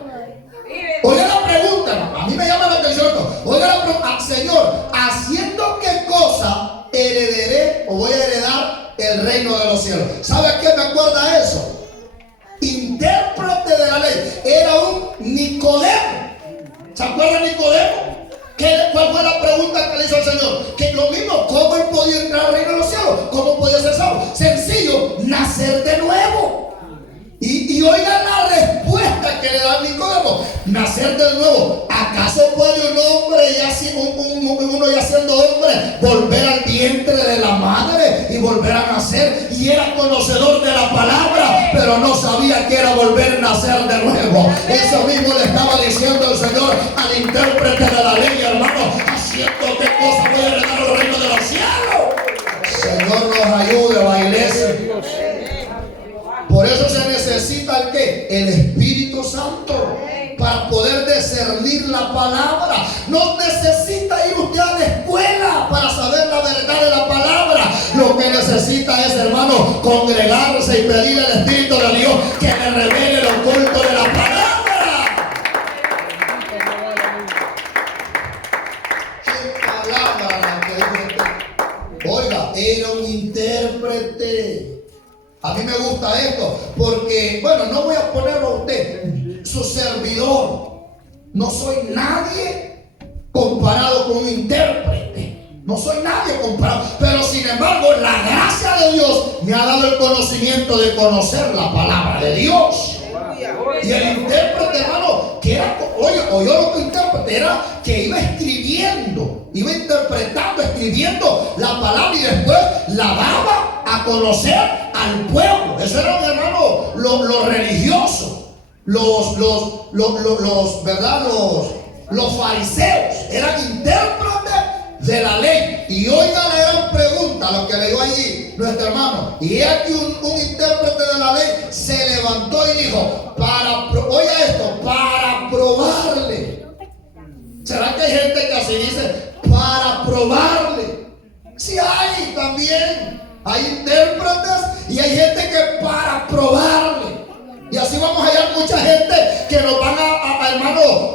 Oiga la pregunta, hermano. A mí me llama la atención esto. Oiga la pregunta, Señor, ¿haciendo qué cosa heredaré o voy a heredar el reino de los cielos? ¿Sabe a qué me acuerda eso? Intérprete de la ley. Era un Nicodemo. ¿Se acuerda de Nicodemo? ¿Cuál fue la pregunta que le hizo el Señor? Que lo mismo, ¿cómo él podía entrar al reino de los cielos? ¿Cómo podía ser salvo? Sencillo, nacer de nuevo. Y oigan la respuesta que le da Nicodemo: nacer de nuevo. ¿Acaso puede un hombre, uno ya siendo hombre, volver al vientre de la madre y volver a nacer? Y era conocedor de la palabra, pero no sabía que era volver a nacer de nuevo. Eso mismo le estaba diciendo el Señor al intérprete de la ley, hermano. ¿Haciendo qué cosa voy a heredar el reino de los cielos? Señor, nos ayude, la iglesia. Por eso se necesita el ¿qué? El Espíritu Santo para poder discernir la palabra. No necesita ir usted a la escuela para saber la verdad de la palabra. Lo que necesita es, hermano, congregarse y pedir al Espíritu de Dios que le revele el oculto de la palabra. ¿Qué palabra la que dijo usted? Oiga, era un intérprete. A mí me gusta esto porque, bueno, no voy a ponerlo a usted, su servidor. No soy nadie comparado con un intérprete. No soy nadie comparado. Pero sin embargo, la gracia de Dios me ha dado el conocimiento de conocer la palabra de Dios. Y el intérprete, hermano, que era, oyó lo que intérprete era que iba escribiendo, iba interpretando, escribiendo la palabra y después la daba a conocer al pueblo. Eso eran, hermano, los religiosos, ¿verdad? Los fariseos eran intérpretes de la ley. Y oiga la gran pregunta, lo que le dio allí nuestro hermano. Y aquí un intérprete de la ley se levantó y dijo, oiga esto, para probarle. ¿Será que hay gente que así dice? Para probarle. Sí hay también. Hay intérpretes y hay gente que para probarle. Y así vamos a hallar mucha gente que nos van hermano,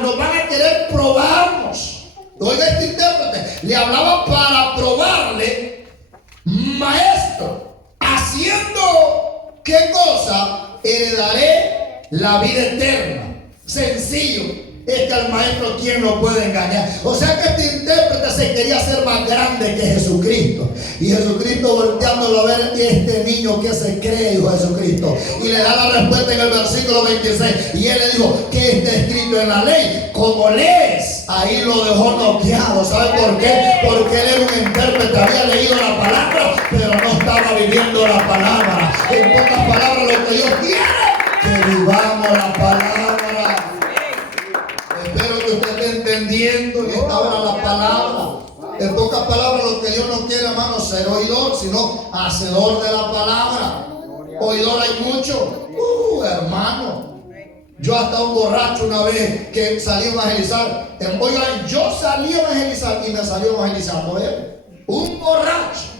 nos van a querer probarnos. Oiga, este intérprete le hablaba para probarle Maestro, haciendo qué cosa heredaré la vida eterna. Sencillo. Es que al maestro, ¿quién lo puede engañar? O sea que este intérprete se quería hacer más grande que Jesucristo. Y Jesucristo, volteándolo a ver, este niño que se cree, hijo de Jesucristo. Y le da la respuesta en el versículo 26. Y él le dijo, ¿qué está escrito en la ley? Como lees, ahí lo dejó noqueado. ¿Sabe por qué? Porque él era un intérprete, había leído la palabra, pero no estaba viviendo la palabra. En pocas palabras, lo que Dios quiere, que vivamos la palabra. Espero que usted esté entendiendo en esta hora la palabra. En pocas palabras, lo que Dios no quiere, hermano, ser oidor, sino hacedor de la palabra. Oidor hay mucho. Hermano. Yo hasta un borracho una vez que salí a evangelizar. Oigan, yo salí a evangelizar y me salió evangelizando él. Un borracho.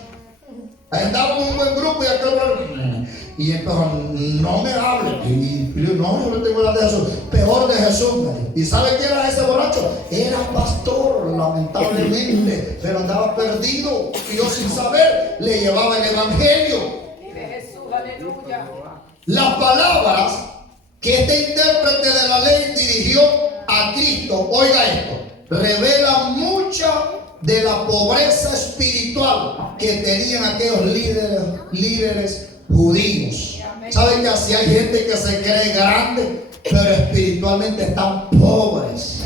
Andaba en un buen grupo y aquel... Y empezó, no me hable. Y yo, no, yo no tengo la de Jesús. Peor de Jesús. ¿Y sabe quién era ese borracho? Era pastor, lamentablemente. Pero andaba perdido. Y yo sin saber le llevaba el evangelio. Las palabras que este intérprete de la ley dirigió a Cristo, oiga esto, revela mucha de la pobreza espiritual que tenían aquellos líderes judíos. Saben que así hay gente que se cree grande, pero espiritualmente están pobres.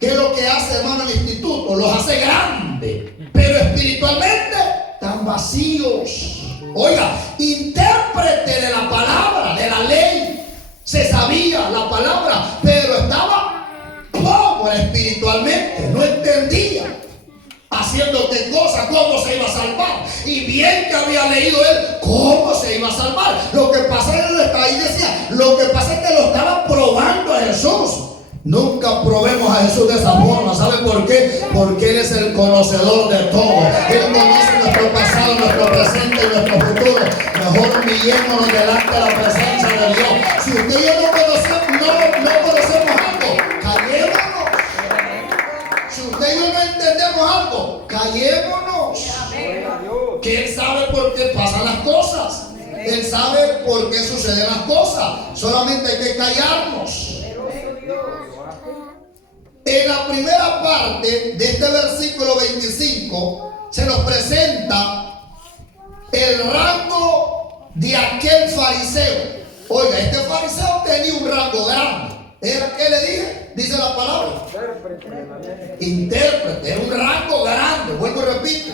¿Qué es lo que hace, hermano, el instituto? Los hace grandes, pero espiritualmente están vacíos. Oiga, intérprete de la palabra, de la ley, se sabía la palabra, pero estaba pobre espiritualmente, no entendía. Haciendo qué cosa, cómo se iba a salvar. Y bien que había leído él cómo se iba a salvar. Lo que pasa es que ahí decía, lo que pasa es que lo estaba probando a Jesús. Nunca probemos a Jesús de esa forma. ¿Sabe por qué? Porque Él es el conocedor de todo. Él conoce nuestro pasado, nuestro presente y nuestro futuro. Mejor humillémonos delante de la presencia de Dios. Si usted y yo no conocemos algo, callémonos. Si usted y yo no entendemos algo, callémonos. Que Él sabe por qué pasan las cosas. Él sabe por qué suceden las cosas. Solamente hay que callarnos. En la primera parte de este versículo 25 se nos presenta el rango de aquel fariseo. Oiga, este fariseo tenía un rango grande. ¿Era qué le dije? Dice la palabra. Intérprete, era un rango grande. Vuelvo y repito.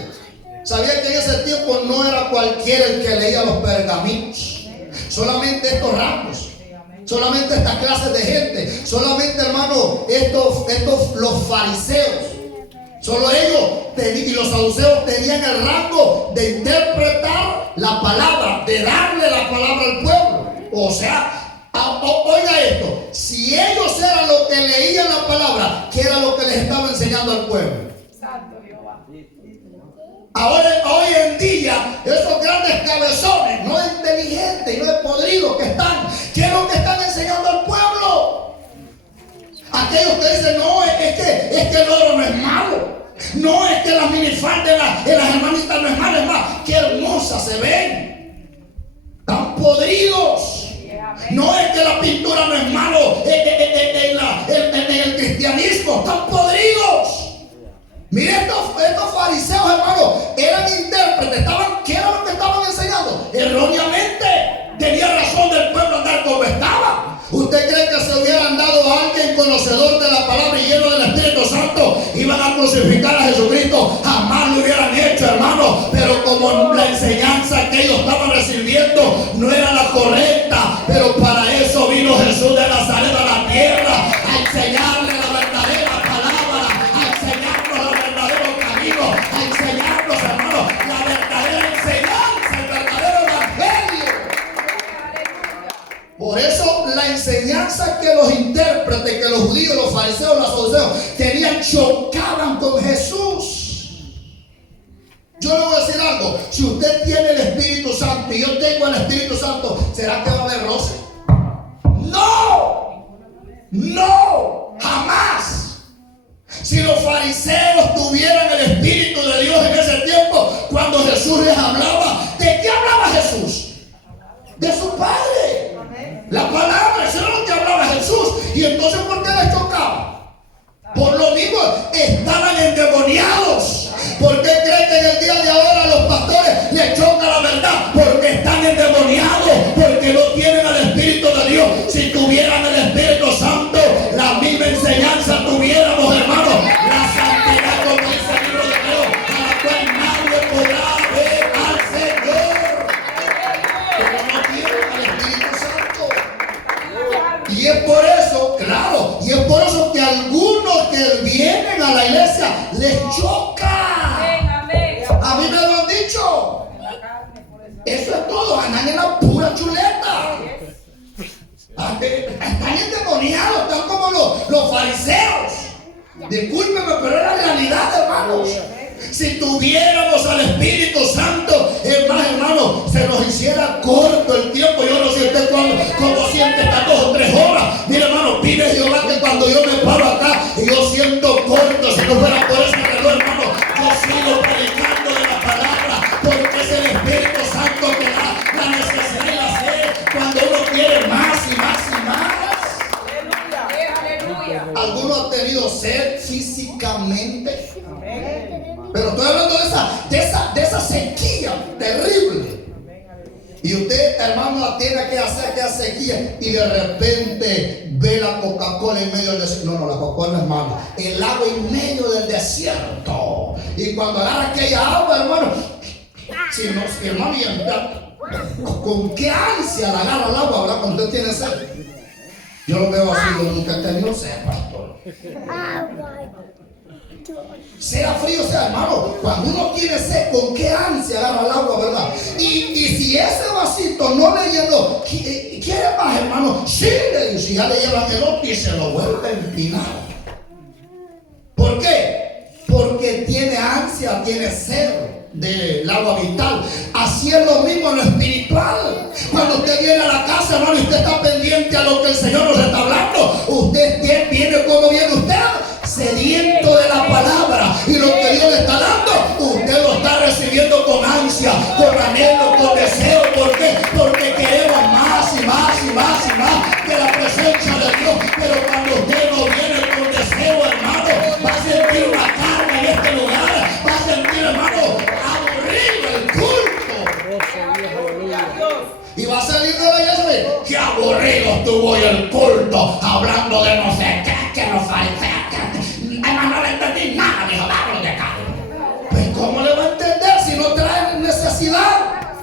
Sabía que en ese tiempo no era cualquiera el que leía los pergaminos. Solamente estos rangos. Solamente estas clases de gente. Solamente, hermano, los fariseos. Solo ellos y los saduceos tenían el rango de interpretar la palabra, de darle la palabra al pueblo. O sea, oiga esto, si ellos eran los que leían la palabra, ¿qué era lo que les estaba enseñando al pueblo? Ahora, hoy en día, esos grandes cabezones, no inteligentes y no podridos que están, ¿qué es lo que están enseñando al pueblo? Aquellos que dicen, no, es que el oro no es malo. No, es que las minifaldas de las hermanitas no es malo, es más, qué hermosas se ven. Están podridos. No es que la pintura no es malo en el cristianismo, están podridos. Mire, estos fariseos, hermano, eran intérpretes. ¿Qué era lo que estaban enseñando? Erróneamente. Tenía razón del pueblo andar como estaba. ¿Usted cree que se hubieran dado a alguien conocedor de la palabra y lleno del Espíritu Santo iban a crucificar a Jesucristo? Jamás lo hubieran hecho, hermano. Pero como la enseñanza que ellos estaban recibiendo no era la correcta, pero para eso vino Jesús de Nazaret a la tierra, a enseñarle la verdadera palabra, a enseñarnos los verdaderos caminos, a enseñarnos, hermano, la verdadera enseñanza, el verdadero evangelio. Por eso la enseñanza que los intérpretes, que los judíos, los fariseos, los saduceos tenían, chocaban con Jesús. Yo le voy a decir algo: si usted tiene el Espíritu Santo y yo tengo el Espíritu Santo, ¿será que va a haber roce? No, jamás. Si los fariseos tuvieran el Espíritu de Dios en ese tiempo, iglesia les choca. A mí me lo han dicho. Eso es todo, andan en la pura chuleta. Están endemoniados, están como los fariseos. Discúlpeme, pero es la realidad, hermanos. Si tuviéramos al Espíritu Santo, hermano, se nos hiciera corto el tiempo. Yo no sé usted cómo siente estas 2 o 3 horas. Mire, hermano, pide Jehová que cuando yo me paro acá y yo siento corto, si no fuera por ese reloj, hermano, yo sigo predicando de la palabra, porque es el Espíritu Santo que da la necesidad y la sed cuando uno quiere más y más y más. Algunos han tenido sed físicamente, pero estoy hablando de esa sequía terrible. Y usted, hermano, la tiene que hacer aquella sequía y de repente ve la Coca-Cola en medio del desierto. No, la Coca-Cola no es mala. El agua en medio del desierto. Y cuando agarra aquella agua, hermano, hermano, con qué ansia la agarra el agua, ¿verdad? Cuando usted tiene sed. Yo lo veo así, yo nunca he tenido sed, pastor. Sea frío, sea hermano, cuando uno tiene sed, con qué ansia agarra el agua, ¿verdad? Y si ese vasito no le llenó, ¿quiere más, hermano? Sí, le dice, ya le llevan el otro y se lo vuelve a empinar. ¿Por qué? Porque tiene ansia, tiene sed del agua vital. Así es lo mismo en lo espiritual. Cuando usted viene a la casa, hermano, y usted está pendiente a lo que el Señor nos está hablando, usted viene como viene usted, sediento de la palabra, y lo que Dios le está dando, usted lo está recibiendo con ansia, con anhelo, con deseo. ¿Por qué? Porque queremos más y más y más y más de la presencia de Dios. Pero cuando usted no viene con deseo, hermano, va a sentir una carga en este lugar, va a sentir, hermano, aburrido el culto. Y va a salir de la iglesia y qué aburrido estuvo hoy el culto, hablando de no sé qué, que no falta. Hermano, no le entendí nada, dijo, vámonos de acá. Pues ¿cómo le va a entender si no trae necesidad?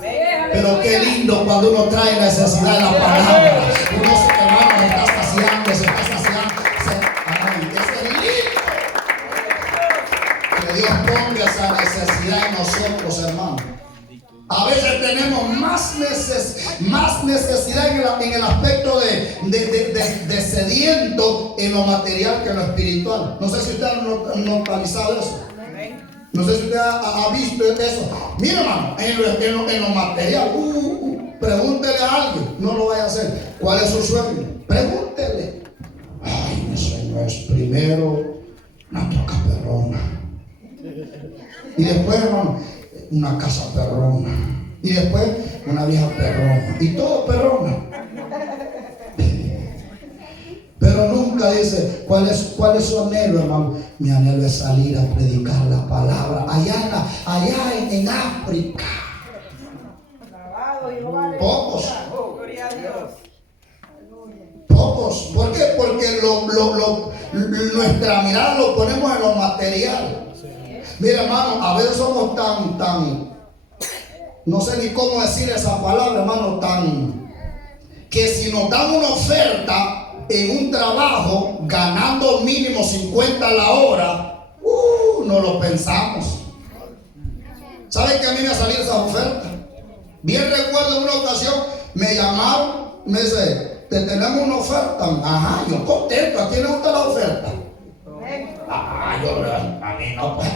Pero qué lindo cuando uno trae necesidad en la palabra. Uno se, hermano, se está saciando, se está saciando. Ay, es lindo que Dios ponga esa necesidad en nosotros, hermano. A veces tenemos más necesidad en el aspecto de sediento en lo material que en lo espiritual. No sé si usted ha notado eso. No sé si usted ha visto eso. Mira, hermano, en lo material, pregúntele a alguien, no lo vaya a hacer. ¿Cuál es su sueño? Pregúntele. Ay, mi sueño es primero una troca perrona. Y después, hermano, una casa perrona. Y después una vieja perrona. Y todo perrona. Pero nunca dice cuál es su anhelo, hermano. Mi anhelo es salir a predicar la palabra allá en África. Pocos. Pocos. ¿Por qué? Porque nuestra mirada lo ponemos en lo material. Mira, hermano, a veces somos tan, no sé ni cómo decir esa palabra, hermano, que si nos dan una oferta en un trabajo ganando mínimo 50 a la hora, no lo pensamos. ¿Saben que a mí me ha salido esa oferta? Bien recuerdo en una ocasión, me llamaron, me dice, te tenemos una oferta. Ajá, yo contento, ¿a quién le gusta la oferta? A mí no, pues.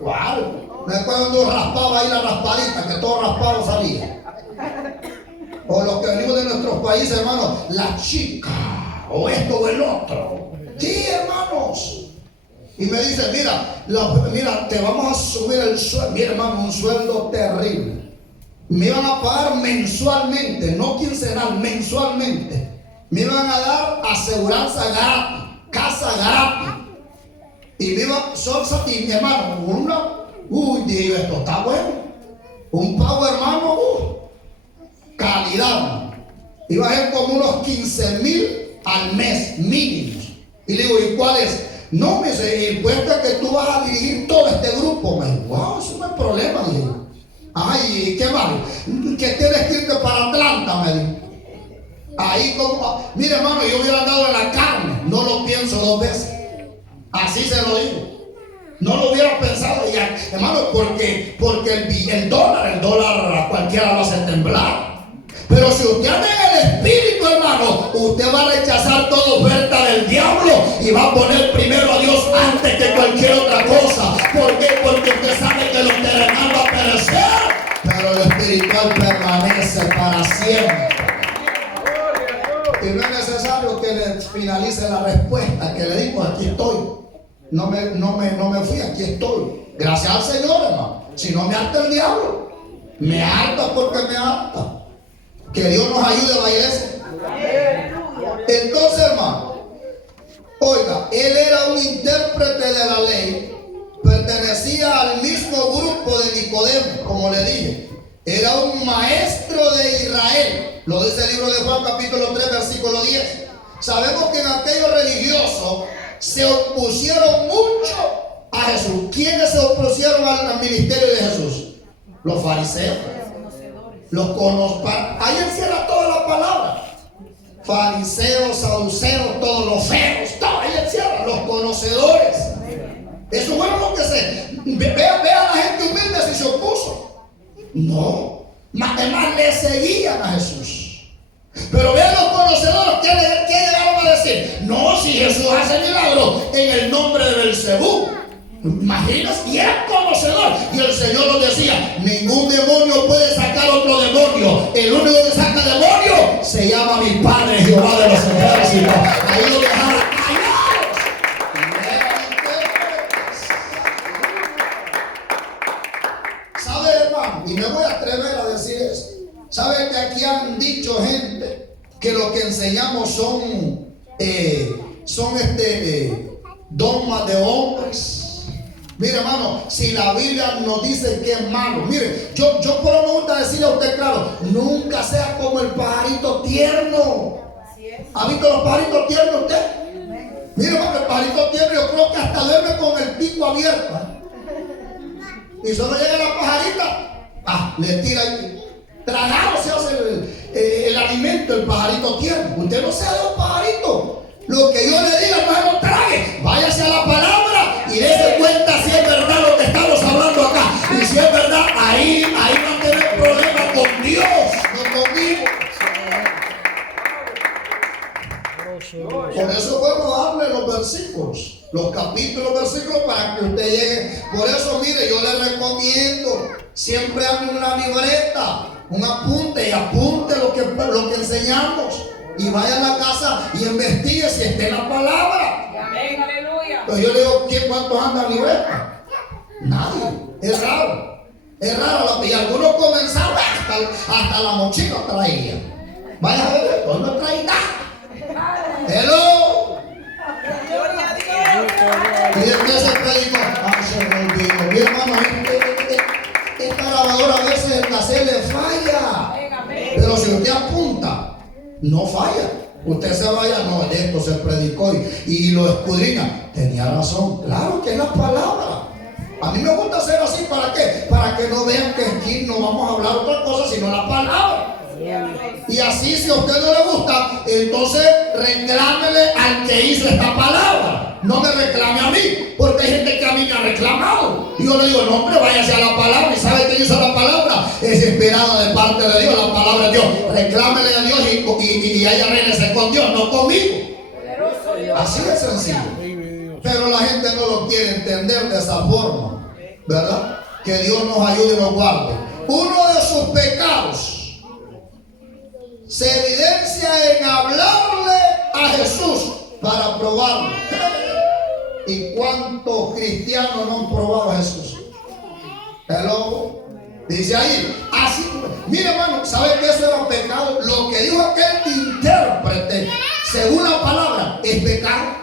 Wow. Después cuando raspaba ahí la raspadita, que todo raspado salía. O los que venimos de nuestros países, hermanos, la chica, o esto o el otro. Sí, hermanos. Y me dice, mira, te vamos a subir el sueldo. Mira, hermano, un sueldo terrible. Me iban a pagar mensualmente, no quincenal, mensualmente. Me iban a dar aseguranza gratis, casa gratis. Y me iba y mi hermano, dije, esto está bueno. Un pago, hermano, calidad. Iba a ser como unos 15,000 al mes mínimos. Y le digo, ¿y cuál es? No, me dice, el puesto es que tú vas a dirigir todo este grupo. Me dijo, wow, eso no es problema, dije. Ay, ¿qué más? Que tienes que irte para Atlanta, me dijo. Ahí como, mire, hermano, yo hubiera andado en la carne, no lo pienso 2 veces. Así se lo digo. No lo hubiera pensado ya, hermano, porque el dólar a cualquiera lo hace temblar. Pero si usted anda en el Espíritu, hermano, usted va a rechazar toda oferta del diablo y va a poner primero a Dios antes que cualquier otra cosa. ¿Por qué? Porque usted sabe que lo terrenal va a perecer, pero lo espiritual permanece para siempre. Y no es necesario que le finalice la respuesta, que le digo, aquí estoy. No me fui, aquí estoy. Gracias al Señor, hermano. Si no me harta el diablo, me harta porque me harta. Que Dios nos ayude a la iglesia. Entonces, hermano, oiga, él era un intérprete de la ley, pertenecía al mismo grupo de Nicodemo, como le dije. Era un maestro de Israel. Lo dice el libro de Juan, capítulo 3, versículo 10. Sabemos que en aquellos religiosos se opusieron mucho a Jesús. ¿Quiénes se opusieron al ministerio de Jesús? Los fariseos. Los conocpan. Ahí encierra toda la palabra. Fariseos, saduceos, todos los feos, todo ahí encierra. Los conocedores. Eso fue lo que se. Vea a la gente humilde si se opuso. No. Además le seguían a Jesús. Pero vean los conocedores, ¿qué llegaron a decir? No, si Jesús hace milagros en el nombre de Belcebú. Imagínense, y era conocedor. Y el Señor nos decía: ningún demonio puede sacar otro demonio. El único que saca demonio se llama mi Padre, Jehová de los ejércitos. Ahí lo dejaron callados. ¿Sabe, hermano? Y me voy a atrever a decir esto. ¿Sabe que aquí han dicho gente que lo que enseñamos son dogmas de hombres? Mire, hermano, si la Biblia nos dice que es malo, mire, yo por lo me gusta decirle a usted claro, nunca sea como el pajarito tierno. ¿Ha visto los pajaritos tiernos usted? Mire, hermano, el pajarito tierno yo creo que hasta duerme con el pico abierto. Y solo llega la pajarita, le tira ahí. Tragado se hace el alimento, el pajarito tierno. Usted no sea de un pajarito. Lo que yo le diga no se lo trague. Váyase a la palabra y dése cuenta si es verdad lo que estamos hablando acá. Y si es verdad, ahí va a tener problemas con Dios, no conmigo. Por eso podemos darle los versículos, los capítulos, versículos para que usted llegue. Por eso, mire, yo le recomiendo, siempre haga una libreta, un apunte y apunte lo que enseñamos. Y vaya a la casa y investigue si está en la palabra. Amén, aleluya. Pues yo le digo, ¿cuántos andan libreta? Nadie. Es raro. Es raro. Y algunos comenzaron hasta la mochila traía. Vaya a ver, hoy no trae nada. Hello. Gloria a Dios. Y después se predicó. Se me olvidó. Mi hermano, esta grabadora a veces el cassette le falla. Pero si usted apunta, no falla. Usted se vaya, no, de esto se predicó y lo escudriña. Tenía razón. Claro que es la palabra. A mí me gusta hacer así. ¿Para qué? Para que no vean que aquí no vamos a hablar otra cosa sino la palabra. Y así, si a usted no le gusta, entonces reclámele al que hizo esta palabra. No me reclame a mí, porque hay gente que a mí me ha reclamado. Y yo le digo, no, hombre, váyase a la palabra. ¿Y sabe quién hizo la palabra? Es inspirada de parte de Dios, la palabra de Dios. Reclámele a Dios y ella regrese con Dios, no conmigo. Así de sencillo. Pero la gente no lo quiere entender de esa forma, ¿verdad? Que Dios nos ayude y nos guarde. Uno de sus pecados se evidencia en hablarle a Jesús para probarlo. ¿Y cuántos cristianos no han probado a Jesús? Hello. Dice ahí, así, mira, hermano, ¿sabe que eso era pecado? Lo que dijo aquel intérprete, según la palabra, es pecado.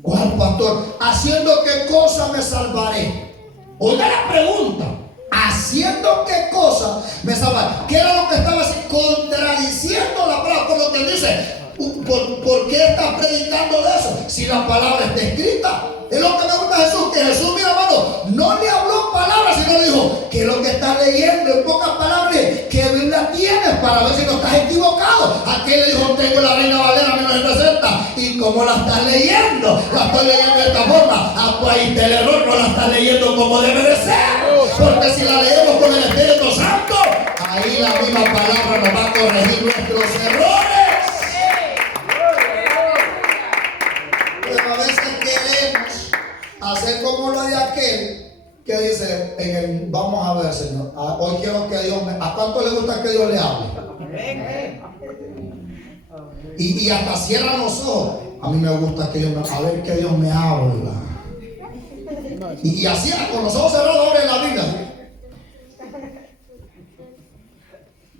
¿Cuál, pastor? ¿Haciendo qué cosa me salvaré? Oiga la pregunta. ¿Haciendo qué cosa me salvaré? ¿Qué era lo que estaba así? Contradiciendo la palabra, como que dice, ¿por qué estás predicando de eso? Si la palabra está escrita. Es lo que me gusta de Jesús, que Jesús, mira, hermano, no le habló palabras, sino le dijo, ¿qué es lo que estás leyendo? En pocas palabras, ¿qué Biblia tienes para para ver si no estás equivocado. Aquel le dijo, tengo la Reina Valera 1960. ¿Y cómo la estás leyendo? La estoy leyendo de esta forma. Ah, pues ahí está el error, no la estás leyendo como debe de ser. Porque si la leemos con el Espíritu Santo, ahí la misma palabra nos va a corregir nuestros errores. Pero a veces queremos hacer como lo de aquel que dice, vamos a ver, Señor, hoy quiero que Dios me... ¿A cuánto le gusta que Dios le hable? Y hasta cierran los ojos. A mí me gusta que Dios me... A ver que Dios me habla. Y así con los ojos cerrados abre la Biblia.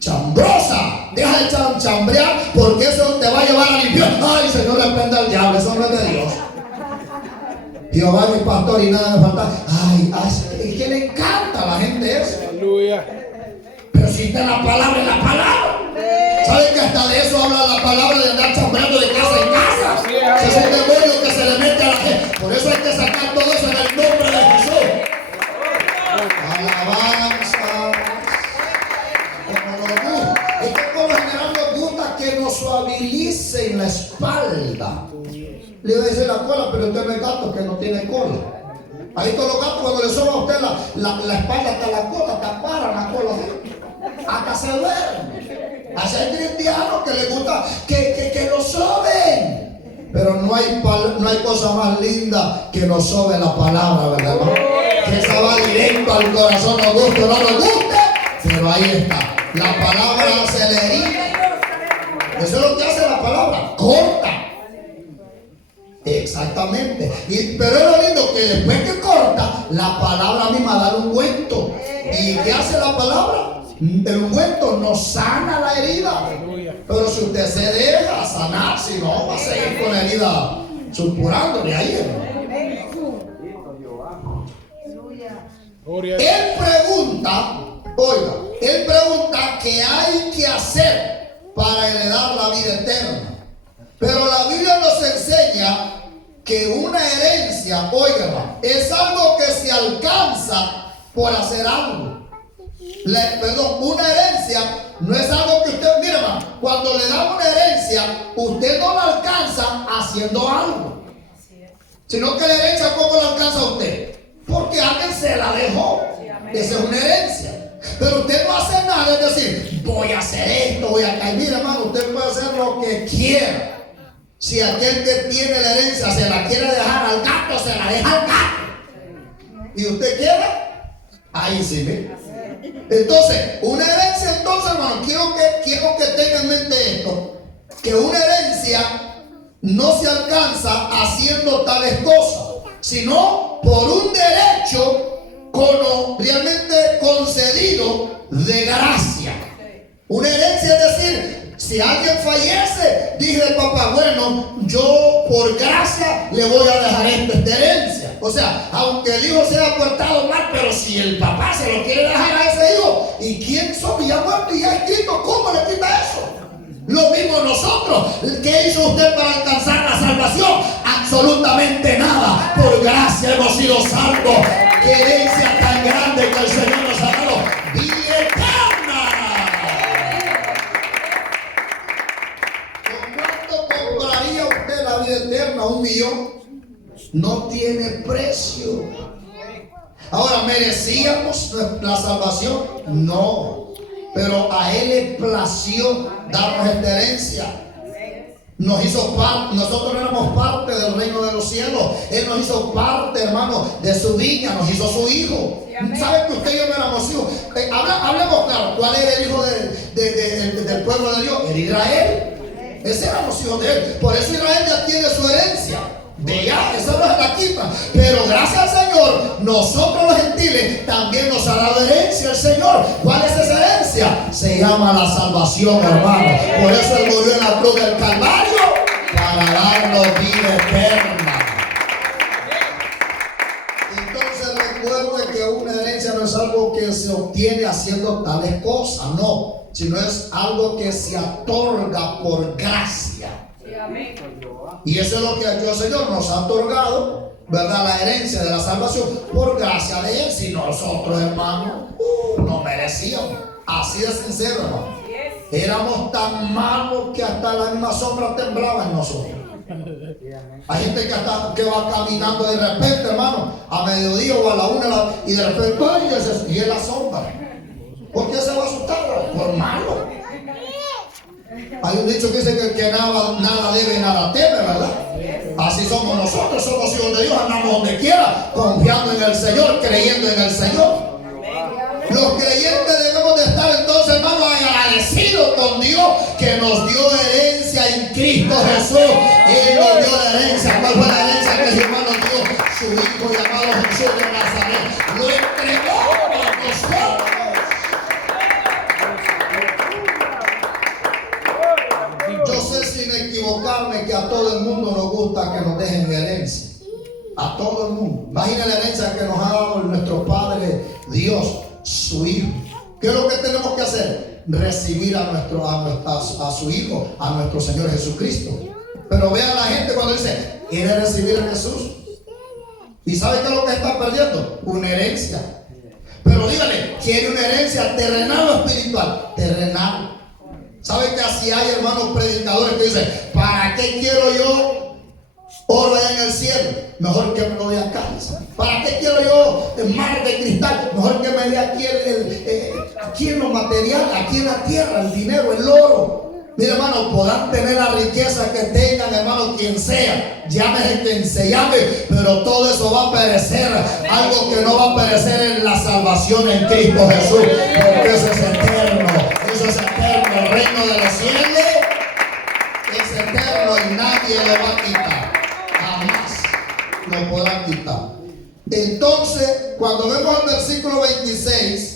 Chambrosa, deja de chambrear, porque eso te va a llevar a limpiar. Ay, Señor, reprenda al diablo, eso no es de Dios. Jehová es mi pastor y nada me falta. Ay, es que le encanta a la gente eso. Aleluya. Pero si está en la palabra, en la palabra. ¿Saben que hasta de eso habla la palabra, de andar chambeando de casa en casa? Ese es un demonio que se le mete a la gente. Por eso hay que sacar todo eso en el nombre de Jesús. Alabanza. Como nos gusta. Es que por lo general nos gusta que nos suavilicen la espalda. Le iba a decir la cola, pero usted no es gato que no tiene cola. Ahí todos los gatos, cuando le soba a usted la espalda hasta la cola, taparan la cola. Hasta se duerme. Así hay cristianos que les gusta que lo soben. Pero no hay cosa más linda que nos sobe la palabra, ¿verdad? Que esa va directo al corazón, nos guste o no nos guste. Pero ahí está. La palabra hace la herida. Eso es lo que hace la palabra. Corta. Exactamente. Pero es lo lindo que después que corta, la palabra misma da un ungüento. ¿Y qué hace la palabra? El ungüento nos sana la herida. Pero si usted se deja sanar, si no, va a seguir con la herida supurando de ahí. Él pregunta, oiga, él pregunta qué hay que hacer para heredar la vida eterna. Pero la Biblia nos enseña que una herencia, oigan, es algo que se alcanza por hacer algo. Una herencia no es algo que usted, mire, hermano, cuando le dan una herencia, usted no la alcanza haciendo algo, sino que la herencia, ¿cómo la alcanza usted? Porque alguien se la dejó. Esa es una herencia. Pero usted no hace nada, es decir, voy a hacer esto, voy a caer. Mire, hermano, usted puede hacer lo que quiera. Si aquel que tiene la herencia se la quiere dejar al gato, se la deja al gato. ¿Y usted quiere? Ahí sí, ¿ve? Entonces, una herencia, entonces, hermano, quiero que tenga en mente esto: que una herencia no se alcanza haciendo tales cosas, sino por un derecho realmente concedido de gracia. Una herencia es decir, si alguien fallece, dice el papá, bueno, yo por gracia le voy a dejar esta herencia. O sea, aunque el hijo se haya portado mal, pero si el papá se lo quiere dejar a ese hijo, ¿y quién son? Ya muerto y ya escrito, ¿cómo le quita eso? Lo mismo nosotros. ¿Qué hizo usted para alcanzar la salvación? Absolutamente nada. Por gracia hemos sido salvos. ¡Qué herencia tan grande que el Señor nos ha dado! ¡Vida eterna! ¿Con cuánto compraría usted la vida eterna? ¿1 millón? No tiene precio. Ahora, ¿merecíamos la salvación? No. Pero a Él le plació darnos esta herencia. Nos hizo parte, nosotros éramos parte del reino de los cielos. Él nos hizo parte, hermano, de su viña, nos hizo su hijo. ¿Saben que usted y yo no éramos hijos? Hablemos claro, ¿cuál era el hijo del pueblo de Dios? Era Israel. Ese éramos hijos de Él. Por eso Israel ya tiene su herencia. De allá, esa no es la quita. Pero gracias al Señor, nosotros los gentiles también nos ha dado herencia el Señor. ¿Cuál es esa herencia? Se llama la salvación, hermano. Por eso Él murió en la cruz del Calvario, para darnos vida eterna. Entonces recuerde que una herencia no es algo que se obtiene haciendo tales cosas, no, sino es algo que se otorga por gracia. Y eso es lo que el Señor nos ha otorgado, ¿verdad? La herencia de la salvación por gracia de Él. Si nosotros, hermano, no merecíamos. Así de sincero, hermano. Éramos tan malos que hasta la misma sombra temblaba en nosotros. Hay gente que va caminando de repente, hermano, a mediodía o a la una, y de repente, ¡ay! Y es la sombra. ¿Por qué se va a asustar? Por malo. Hay un dicho que dice que el que nada debe, nada teme, ¿verdad? Así somos nosotros, somos hijos de Dios, andamos donde quiera, confiando en el Señor, creyendo en el Señor. Los creyentes debemos de estar entonces, hermanos, agradecidos con Dios que nos dio herencia en Cristo Jesús. Él nos dio la herencia. ¿Cuál fue la herencia que el hermano dio? Su Hijo llamado Jesús de Nazaret. Lo entregó a nosotros. Yo sé sin equivocarme que a todo el mundo nos gusta que nos dejen herencia. A todo el mundo. Imagina la herencia que nos ha dado nuestro Padre Dios, su Hijo. ¿Qué es lo que tenemos que hacer? Recibir a su Hijo, a nuestro Señor Jesucristo. Pero vean la gente cuando dice, ¿quiere recibir a Jesús? ¿Y sabe qué es lo que está perdiendo? Una herencia. Pero dígale, ¿quiere una herencia terrenal o espiritual? Terrenal. ¿Sabe que así hay, hermanos predicadores que dicen, ¿para qué quiero yo oro allá en el cielo? Mejor que me lo dé acá. ¿Para qué quiero yo mar de cristal? Mejor que me dé aquí en lo material, aquí en la tierra, el dinero, el oro. Mira, hermano, podrán tener la riqueza que tengan, hermano, quien sea, llámese quien se llame, pero todo eso va a perecer. Algo que no va a perecer es la salvación en Cristo Jesús, porque eso es eterno. Eso es eterno. El reino de los cielos es eterno y nadie lo va a quitar. Jamás lo podrán quitar. Entonces, cuando vemos el versículo 26,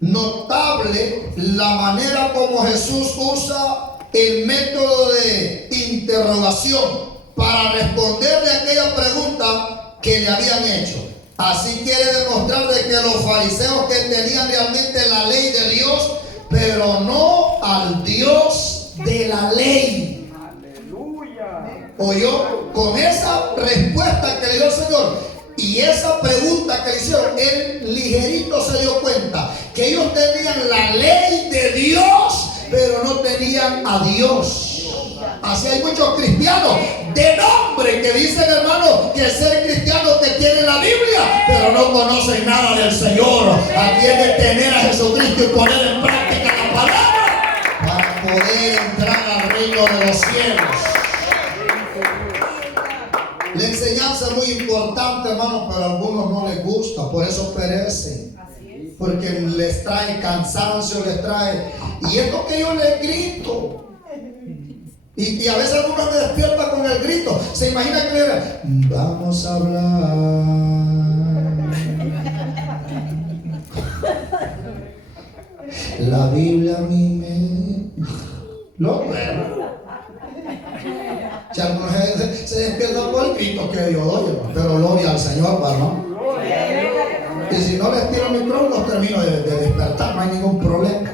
notable la manera como Jesús usa el método de interrogación para responderle a aquella pregunta que le habían hecho. Así quiere demostrar de que los fariseos que tenían realmente la ley de Dios, pero no al Dios de la ley. Aleluya. Oyó, con esa respuesta que le dio el Señor y esa pregunta que le hicieron, él ligerito se dio cuenta que ellos tenían la ley de Dios, pero no tenían a Dios. Así hay muchos cristianos de nombre que dicen, hermano, que ser cristiano que tienen la Biblia, pero no conocen nada del Señor. Aquí hay que tener a Jesucristo y poner en práctica la palabra para poder entrar al reino de los cielos. La enseñanza es muy importante, hermano, pero a algunos no les gusta, por eso perecen. Porque les trae cansancio, les trae. Y esto que yo les grito. Y a veces algunos me despiertan con el grito. Se imagina que le digan, vamos a hablar. La Biblia a mí me... Lo si algunos se despiertan por el grito que yo doy, pero gloria al Señor, ¿no? Y si no les tiro el micrófono, los termino de despertar, no hay ningún problema.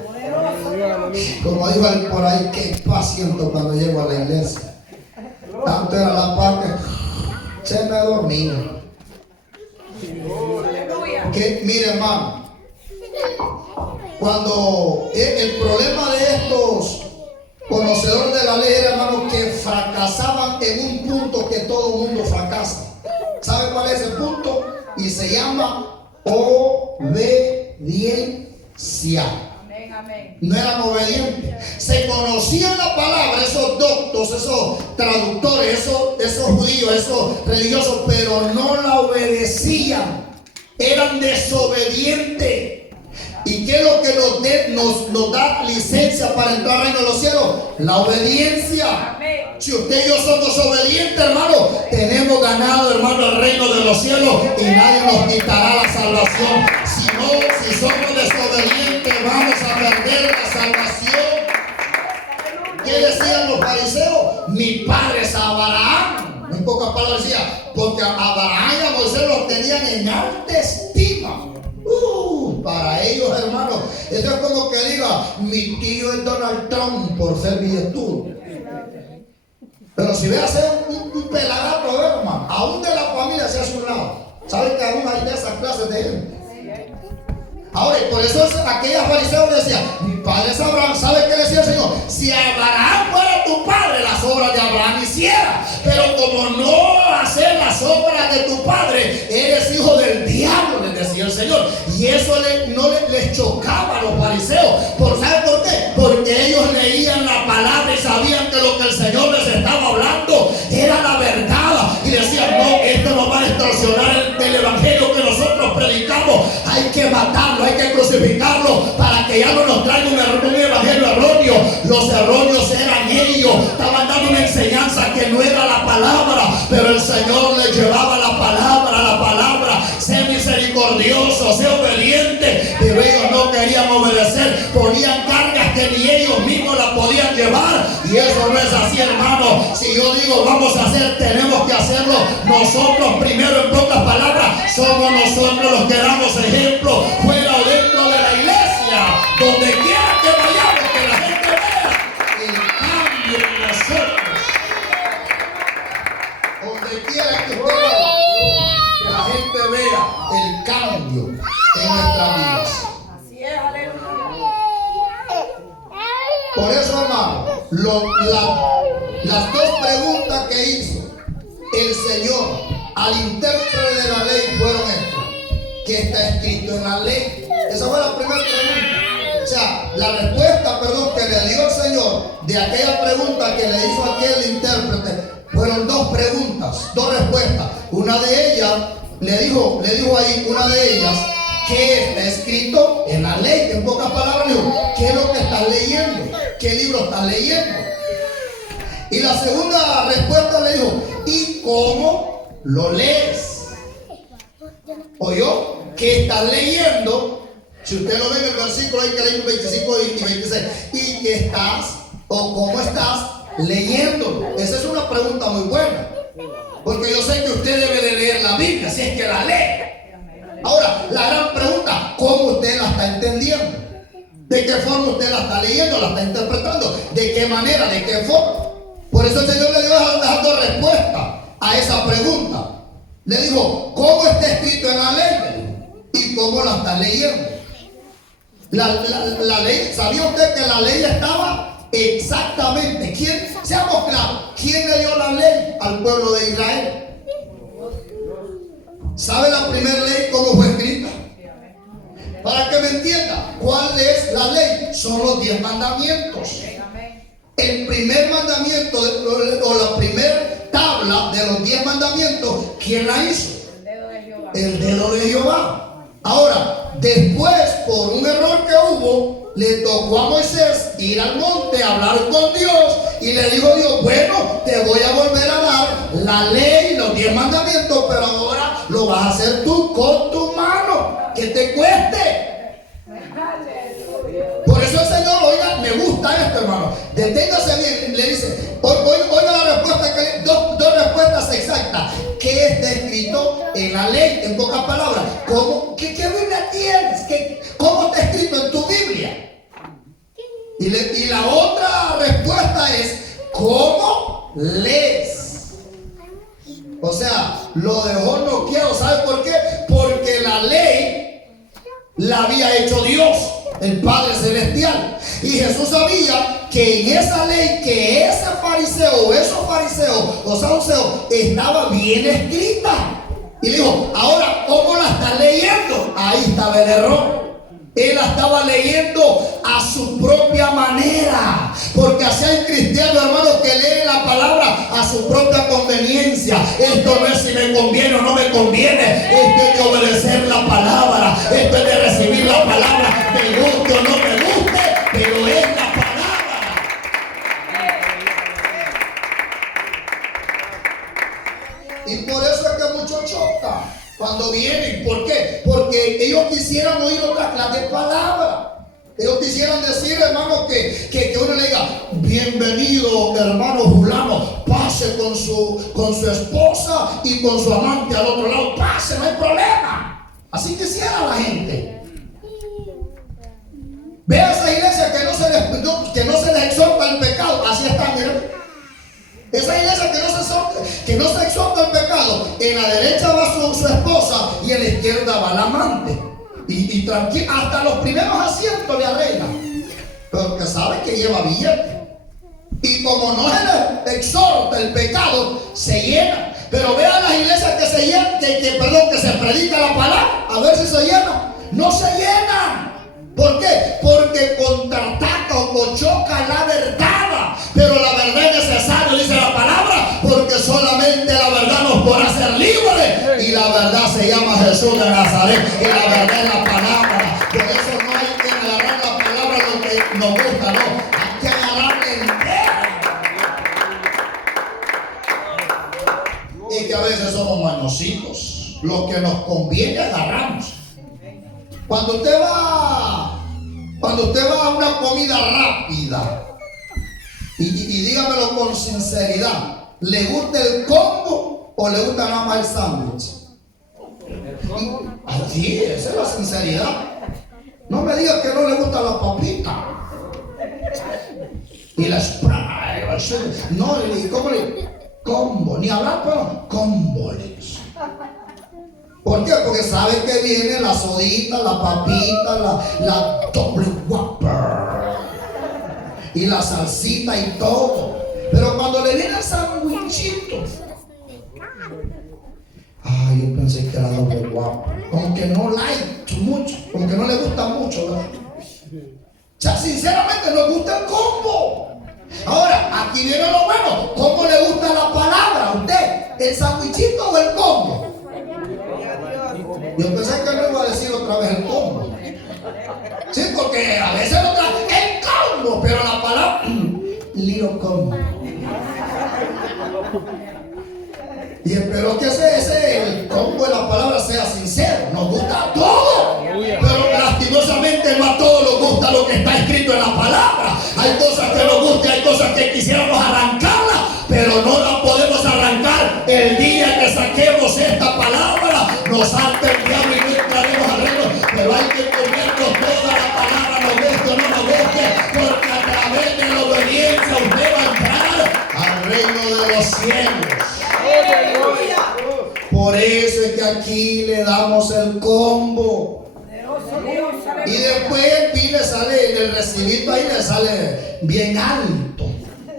Como digo por ahí, qué paz siento cuando llego a la iglesia. Tanto era la paz que se me dormía. Que, mire, hermano, cuando el problema de estos conocedores de la ley era, hermano, que fracasaban en un punto que todo el mundo fracasa. ¿Sabe cuál es el punto? Y se llama obediencia. No eran obedientes. Se conocían la palabra, esos doctos, esos traductores, esos judíos, esos religiosos, pero no la obedecían. Eran desobedientes. ¿Y qué es lo que nos da licencia para entrar al reino de los cielos? La obediencia. Si usted y yo somos obedientes, hermano, tenemos ganado, hermano, el reino de los cielos y nadie nos quitará la salvación. Si somos desobedientes, vamos a perder la salvación. ¿Qué decían los fariseos? Mi padre es Abraham. En pocas palabras decía, porque a Abraham y a Moisés los tenían en alta estima. Para ellos, hermanos, eso es como que diga, mi tío es Donald Trump por ser billetudo. Pero si ve a ser un pelagato, hermano, aún de la familia se hace un lado. ¿Saben que aún hay de esas clases de gente? Ahora, y por eso aquellos fariseos decían, mi padre es Abraham. ¿Sabe qué decía el Señor? Si Abraham fuera tu padre, las obras de Abraham hiciera. Pero como no hacer las obras de tu padre, eres hijo del diablo, les decía el Señor. Y eso no les chocaba a los fariseos. ¿Sabe por qué? Porque ellos leían la palabra y sabían que lo que el Señor les estaba hablando era la verdad. Y decían, no, esto nos va a distorsionar el evangelio que nosotros predicamos. Hay que matarlo, hay que crucificarlo para que ya no nos traiga un evangelio erróneo. Los erróneos eran ellos. Estaban dando una enseñanza que no era la palabra, pero el Señor les llevaba la palabra, sé misericordioso, sé obediente. Pero ellos no querían obedecer, ponían cargas que ni ellos mismos la podían llevar. Y eso no es así, hermano. Si yo digo vamos a hacer, tenemos que hacerlo nosotros primero. En pocas palabras, somos nosotros los que damos ejemplo, fuera o dentro de la iglesia, donde quiera que vayamos, que la gente vea el cambio en nosotros. Donde quiera que vayamos, que la gente vea el cambio en nuestras vidas. Así es, aleluya. Por eso, hermano, las dos preguntas que hizo el Señor al intérprete de la ley fueron estas: ¿qué está escrito en la ley? Esa fue la primera pregunta. O sea, la respuesta, que le dio el Señor de aquella pregunta que le hizo aquel intérprete fueron dos preguntas, dos respuestas. Una de ellas le dijo ahí, una de ellas, ¿qué está escrito en la ley? En pocas palabras, dijo, ¿qué es lo que estás leyendo? ¿Qué libro estás leyendo? Y la segunda respuesta le dijo, ¿y cómo lo lees? ¿Oyó? ¿Qué estás leyendo? Si usted lo ve en el versículo ahí que leímos 25 y 26, ¿y qué estás o cómo estás leyendo? Esa es una pregunta muy buena, porque yo sé que usted debe de leer la Biblia, si es que la lee. Ahora, la gran pregunta, ¿cómo usted la está entendiendo? ¿De qué forma usted la está leyendo, la está interpretando? ¿De qué manera, de qué forma? Por eso el Señor le dio dando respuesta a esa pregunta. Le dijo, ¿cómo está escrito en la ley? ¿Y cómo la está leyendo? La ley, ¿sabía usted que la ley estaba exactamente? Seamos claros, ¿quién le dio la ley al pueblo de Israel? ¿Sabe la primera ley cómo fue escrita? Para que me entienda, ¿cuál es la ley? Son los 10 mandamientos. El primer mandamiento o la primera tabla de los 10 mandamientos, ¿quién la hizo? El dedo de Jehová. Ahora, después, por un error que hubo, le tocó a Moisés ir al monte a hablar con Dios y le dijo Dios, bueno, te voy a volver a dar la ley, los 10 mandamientos, pero ahora lo vas a hacer tú con tu mano, que te cueste. Por eso el Señor, oiga, me gusta esto, hermano. Deténgase bien, le dice, oiga la respuesta, dos respuestas exactas. ¿Qué está escrito en la ley? En pocas palabras, ¿qué Biblia tienes? ¿Cómo está escrito en tu Biblia? Y la otra respuesta es, ¿cómo lees? O sea, lo dejó noqueado. ¿Sabe por qué? Porque la ley la había hecho Dios, el Padre Celestial. Y Jesús sabía que en esa ley, que ese fariseo o esos fariseos o saduceos estaba bien escrita. Y le dijo, ahora, ¿cómo la estás leyendo? Ahí estaba el error. Él la estaba leyendo a su propia manera. Porque así hay cristianos, hermanos, que leen la palabra a su propia conveniencia. Esto no es si me conviene o no me conviene. Esto es de obedecer la palabra. Esto es de recibir la palabra. Me guste o no me guste, pero es la palabra. Y por eso es que muchos chocan cuando vienen. ¿Por qué? Porque ellos quisieran oír otra clase de palabra. Ellos quisieran decir, hermano, que uno le diga, bienvenido, hermano fulano, pase con su esposa y con su amante al otro lado, pase, no hay problema. Así quisiera la gente. Ve a esa iglesia que no se les exhorta el pecado, así está, miren. Esa iglesia que no se exhorta el pecado, en la derecha va su esposa y en la izquierda va el amante. y tranquilo, hasta los primeros asientos le arregla, pero que sabe que lleva billete. Y como no se le exhorta el pecado, se llena. Pero vean las iglesias que se llenan, que se predica la palabra, a ver si se llenan. No se llenan. ¿Por qué? Porque contraataca o choca la verdad. Pero la verdad es necesaria, dice la palabra, porque solamente la verdad nos podrá ser libres. Y la verdad se llama Jesús de Nazaret. Y la verdad es la palabra. Por eso no hay que agarrar la palabra lo que nos gusta, no. Hay que agarrarla entera. Y que a veces somos mañositos. Lo que nos conviene agarramos. Cuando usted va a una comida rápida, y dígamelo con sinceridad, ¿le gusta el combo o le gusta nada más el sándwich? Así, esa es la sinceridad. No me digas que no le gusta la papita y la Sprite. No, ¿cómo le? Combo, ni hablar, pero combo le dice. ¿Por qué? Porque sabe que viene la sodita, la papita, la doble Whopper y la salsita y todo. Pero cuando le viene el sandwichito, ay, yo pensé que era doble Whopper. Como que no like mucho, como que no le gusta mucho, ¿verdad? O sea, sinceramente nos gusta el combo. Ahora, aquí viene lo bueno. ¿Cómo le gusta la palabra a usted? ¿El sandwichito o el combo? Yo pensé que no iba a decir otra vez el combo. Sí, porque a veces otra el combo, pero la palabra little combo. Y espero que el combo de la palabra sea sincero. Nos gusta todo, pero lastimosamente no a todos nos gusta lo que está escrito en la palabra. Hay cosas que nos gustan, hay cosas que quisiéramos arrancarlas, pero no las podemos arrancar. El día que saquemos esta palabra, nos salta el diablo y no entraremos al reino. Pero hay que comernos toda la palabra, nos guste o no nos guste, porque a través de la obediencia usted va a entrar al reino de los cielos. Por eso es que aquí le damos el combo. Y después el PIN le sale, el recibito ahí le sale bien alto.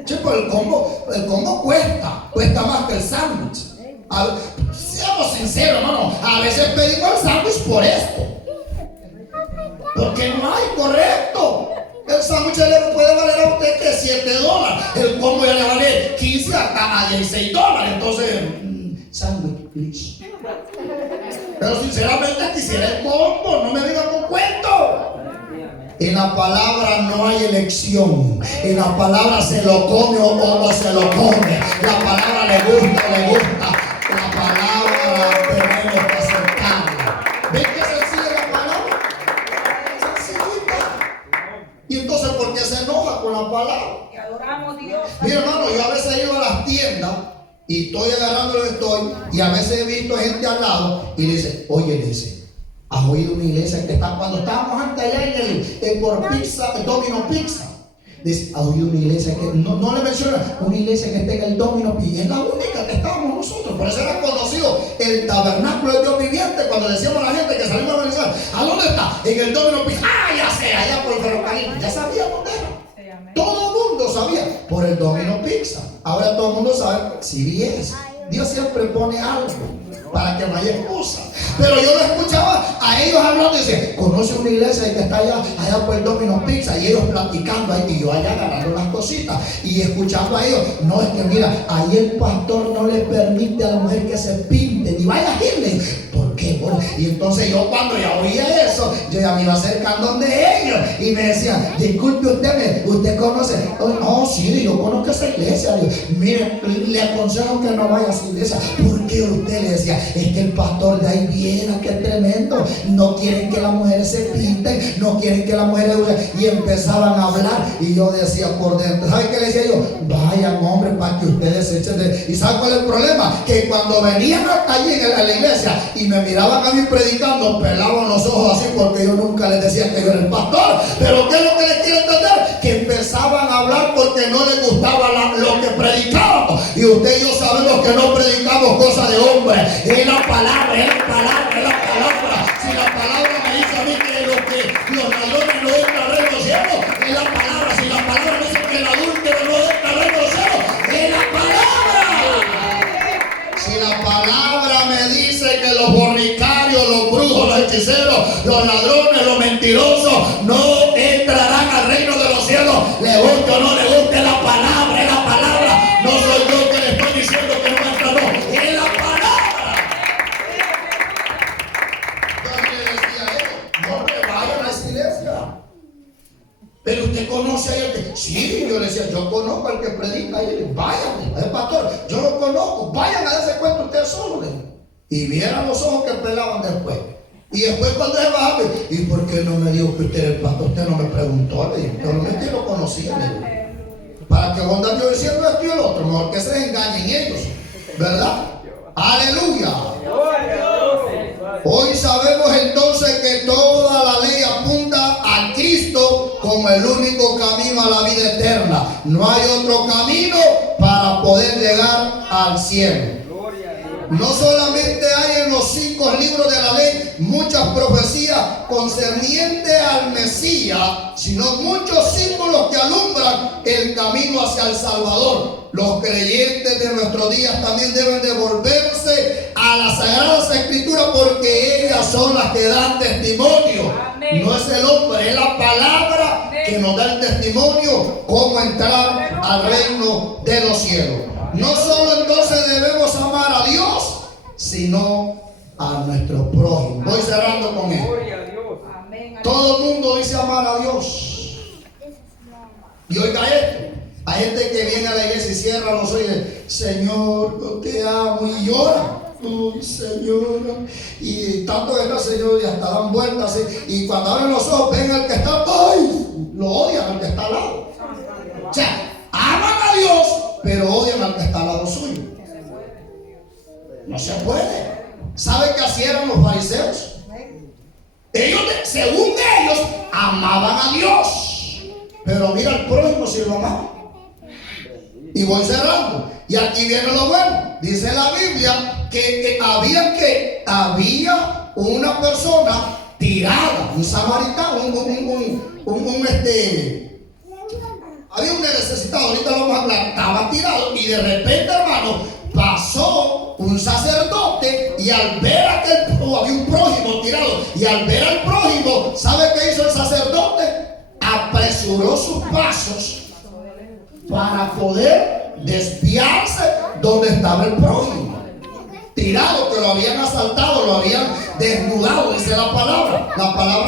Chico, el combo cuesta más que el sándwich. Seamos sinceros, hermano, a veces pedimos el sándwich por esto. Porque no hay, correcto. El sándwich le puede valer a usted que $7. El combo ya le vale 15 hasta $16. Entonces, sándwich, please. Pero sinceramente quisiera el combo, no me digan con cuento. En la palabra no hay elección. En la palabra se lo come o no se lo come. La palabra le gusta, le gusta. La palabra tenemos que aceptarla. ¿Ven qué sencilla la palabra? Sencillita. Y entonces, ¿por qué se enoja con la palabra? Que adoramos a Dios. Mira, hermano, yo a veces he ido a las tiendas y estoy agarrando lo que estoy, y a veces he visto gente al lado y dice, oye, dice, ¿has oído una iglesia que está, cuando estábamos antes allá en por pizza, Domino Pizza? Dice, ¿has oído una iglesia que, no le menciona, una iglesia que está en el Domino Pizza? Es la única que estábamos nosotros, por eso era conocido el tabernáculo de Dios viviente, cuando decíamos a la gente que salimos a evangelizar, ¿a dónde está? En el Domino Pizza. Ah, ya sé, allá por el ferrocarril, ya sabíamos dónde era. Todo el mundo sabía por el Domino Pizza. Ahora todo el mundo sabe CBS. Dios siempre pone algo para que no haya excusa. Pero yo lo escuchaba a ellos hablando y dice, conoce una iglesia que está allá por el Domino Pizza, y ellos platicando ahí, y yo allá agarrando las cositas y escuchando a ellos. No, es que mira, ahí el pastor no le permite a la mujer que se pinte ni vaya a irle. ¿Por qué? Bueno, y entonces yo cuando ya oía eso, yo ya me iba acercando donde ellos y me decían, disculpe usted conoce. Oh, no, sí, yo conozco esa iglesia. Digo, mire, le aconsejo que no vaya a esa iglesia. ¿Por qué? Usted le decía, es que el pastor de ahí viene, que tremendo, no quieren que las mujeres se pinten, no quieren que las mujeres usen, y empezaban a hablar, y yo decía por dentro, ¿sabe qué le decía yo? Vayan, hombre, para que ustedes se echen de... ¿Y sabe cuál es el problema? Que cuando venían hasta allí en la iglesia y me miraban a mí predicando, pelaban los ojos así, porque yo nunca les decía que yo era el pastor. Pero ¿qué es lo que les quiero entender? Que empezaban a hablar porque no les gustaba lo que predicábamos. Y usted y yo sabemos que no predicamos cosas de hombre, es la palabra, es la palabra, es la palabra. Si la palabra me dice a los fornicarios, los brujos, los hechiceros, los ladrones, los mentirosos no entrarán al reino de los cielos. Le guste o no le guste la palabra, es la palabra. No soy yo que le estoy diciendo que no entra, no, es la palabra. Yo le decía a él, no me vayan a esa iglesia. Pero usted conoce a él que, sí, yo le decía, yo conozco al que predica ahí, vayan, el pastor, yo lo conozco, vayan a darse cuenta ustedes solos. Y vieran los ojos que pelaban después. Y después cuando él bajaba, ¿y por qué no me dijo que usted era el pastor? Usted no me preguntó, le dije, yo lo conocía, le dije. Para que andar yo diciendo esto y el otro, mejor que se engañen ellos, ¿verdad? Aleluya. Hoy sabemos entonces que toda la ley apunta a Cristo como el único camino a la vida eterna. No hay otro camino para poder llegar al cielo. No solamente hay en los 5 libros de la ley muchas profecías concernientes al Mesías, sino muchos símbolos que alumbran el camino hacia el Salvador. Los creyentes de nuestros días también deben de volverse a las Sagradas Escrituras, porque ellas son las que dan testimonio. Amén. No es el hombre, es la palabra. Amén. Que nos da el testimonio cómo entrar al reino de los cielos. No solo entonces debemos amar a Dios, sino a nuestro prójimo. Voy cerrando con él. Todo el mundo dice amar a Dios. Y oiga esto, hay gente que viene a la iglesia y cierra los ojos y dice, Señor, yo te amo, y llora. Uy, Señor, y tanto que está, Señor, y hasta dan vueltas así. Y cuando abren los ojos ven al que está, ¡ay! Lo odian al que está al lado. O sea, aman a Dios, pero odian al que está al lado suyo. No se puede. ¿Sabe qué así eran los fariseos? Ellos, según ellos, amaban a Dios, pero mira al prójimo si lo amaban. Y voy cerrando. Y aquí viene lo bueno. Dice la Biblia que había una persona tirada, un samaritano, había un necesitado, ahorita lo vamos a hablar, estaba tirado, y de repente, hermano, pasó un sacerdote, y al ver había un prójimo tirado, y al ver al prójimo, ¿sabe qué hizo el sacerdote? Apresuró sus pasos para poder desviarse donde estaba el prójimo. Tirado, que lo habían asaltado, lo habían desnudado, dice la palabra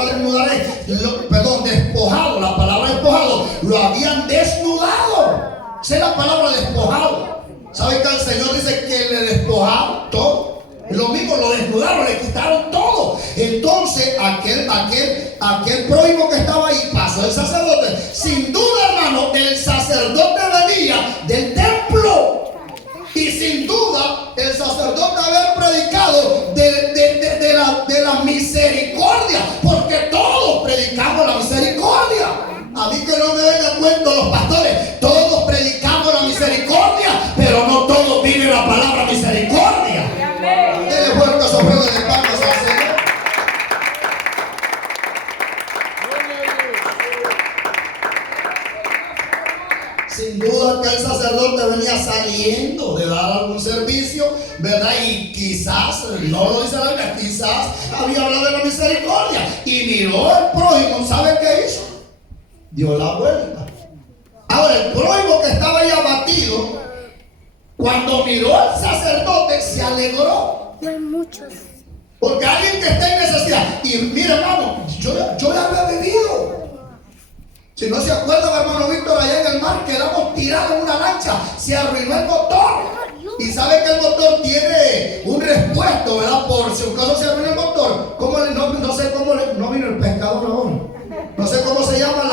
desnudar es, despojado, la palabra despojado, lo habían desnudado, esa es la palabra despojado. ¿Sabe que el Señor dice que le despojaron todo? Lo mismo, lo desnudaron, le quitaron todo. Entonces aquel prójimo que estaba ahí, pasó el sacerdote. Sin duda, hermano, el sacerdote venía del templo. Y sin duda, el sacerdote haber predicado de la misericordia, porque todos predicamos la misericordia. A mí que no me den a cuento los pastores, todos predicamos la misericordia, pero no todos viven la palabra misericordia. Denle fuerte soplo de palmas al Señor. Sin duda que el sacerdote venía saliendo de dar algún servicio, ¿verdad? Y quizás, no lo dice la Biblia, quizás había hablado de la misericordia y miró al prójimo. ¿Sabe qué hizo? Dio la vuelta. Ahora, el prójimo que estaba ahí abatido, cuando miró al sacerdote, se alegró. No hay muchos. Porque alguien que está en necesidad. Y mira, hermano, yo ya había vivido. Si no se acuerdan, hermano Víctor, allá en el mar quedamos tirados en una lancha, se arruinó el motor. Y sabe que el motor tiene un repuesto, ¿verdad? Por si un caso se arruina el motor. No sé cómo no vino el pescador aún. No sé cómo se llama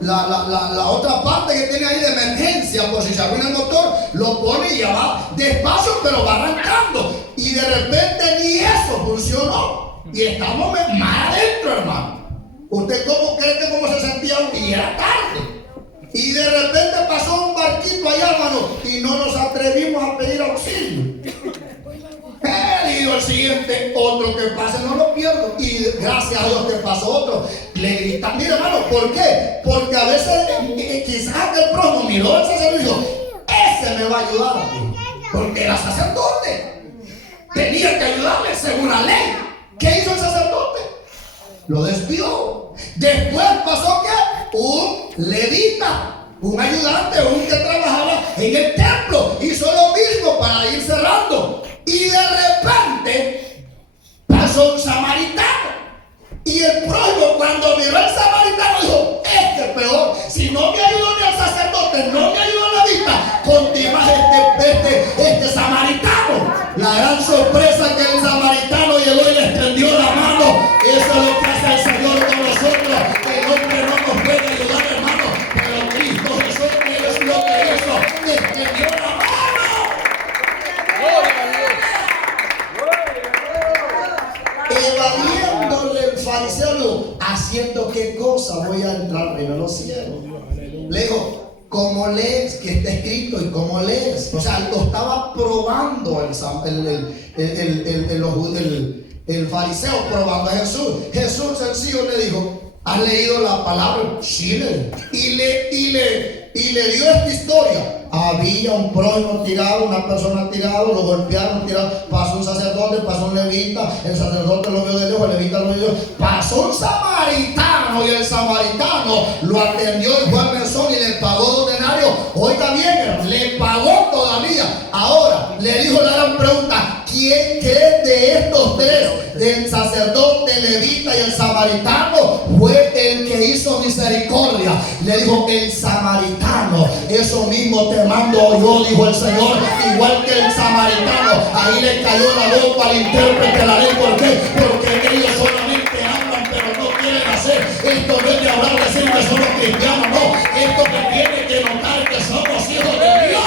la otra parte que tiene ahí de emergencia, por si se arruina el motor, lo pone y ya va despacio, pero va arrancando. Y de repente ni eso funcionó. Y estamos más adentro, hermano. ¿Usted cómo cree que cómo se sentía un día? Era tarde. Y de repente pasó un barquito allá, hermano, y no nos atrevimos a pedir auxilio. Digo el siguiente, otro que pase no lo pierdo. Y gracias a Dios que pasó otro. Le gritan, mira, hermano, ¿por qué? Porque a veces quizás el prójimo miró al sacerdote y dijo, ese me va a ayudar, porque era sacerdote. tenía que ayudarle según la ley. ¿Qué hizo el sacerdote? Lo desvió. Después pasó que un levita, un ayudante, un que trabajaba en el templo, hizo lo mismo para ir cerrando. Y de repente pasó un samaritano. Y el prójimo, cuando miró al samaritano, dijo: este es peor. Si no me ayudó ni al sacerdote, no me ayudó al levita, contigo este samaritano. La gran sorpresa que el samaritano llegó y le extendió la mano. Eso es lo que hace el Señor con nosotros. El hombre no nos puede ayudar, hermano, pero Cristo Jesús, que es lo que hizo, le extendió la mano. Evadiéndole el fariseo, haciendo qué cosa, voy a entrar al reino de los cielos. Le dijo: ¿cómo lees? Que está escrito y cómo lees. O sea, lo estaba probando el fariseo, probando a Jesús. Jesús sencillo le dijo: ¿has leído la palabra? Sí, y le dio esta historia. Había un prójimo tirado, una persona tirado, lo golpearon, tirado. Pasó un sacerdote, pasó un levita, el sacerdote lo vio de lejos, el levita lo vio de lejos. Pasó un samaritano y el samaritano lo atendió y fue al mesón y le pagó 2 denarios. Oiga bien, le pagó todavía. Ahora le dijo la gran pregunta: ¿quién cree de estos tres, del sacerdote, el levita y el samaritano, fue el que hizo misericordia? Le dijo: el samaritano. Eso mismo te mando yo, dijo el Señor, igual que el samaritano. Ahí le cayó la boca al intérprete de la ley. ¿Por qué? Porque ellos solamente hablan, pero no quieren hacer. Esto no es de hablar, decir que somos cristianos, no. Esto que tiene que notar que somos hijos de Dios.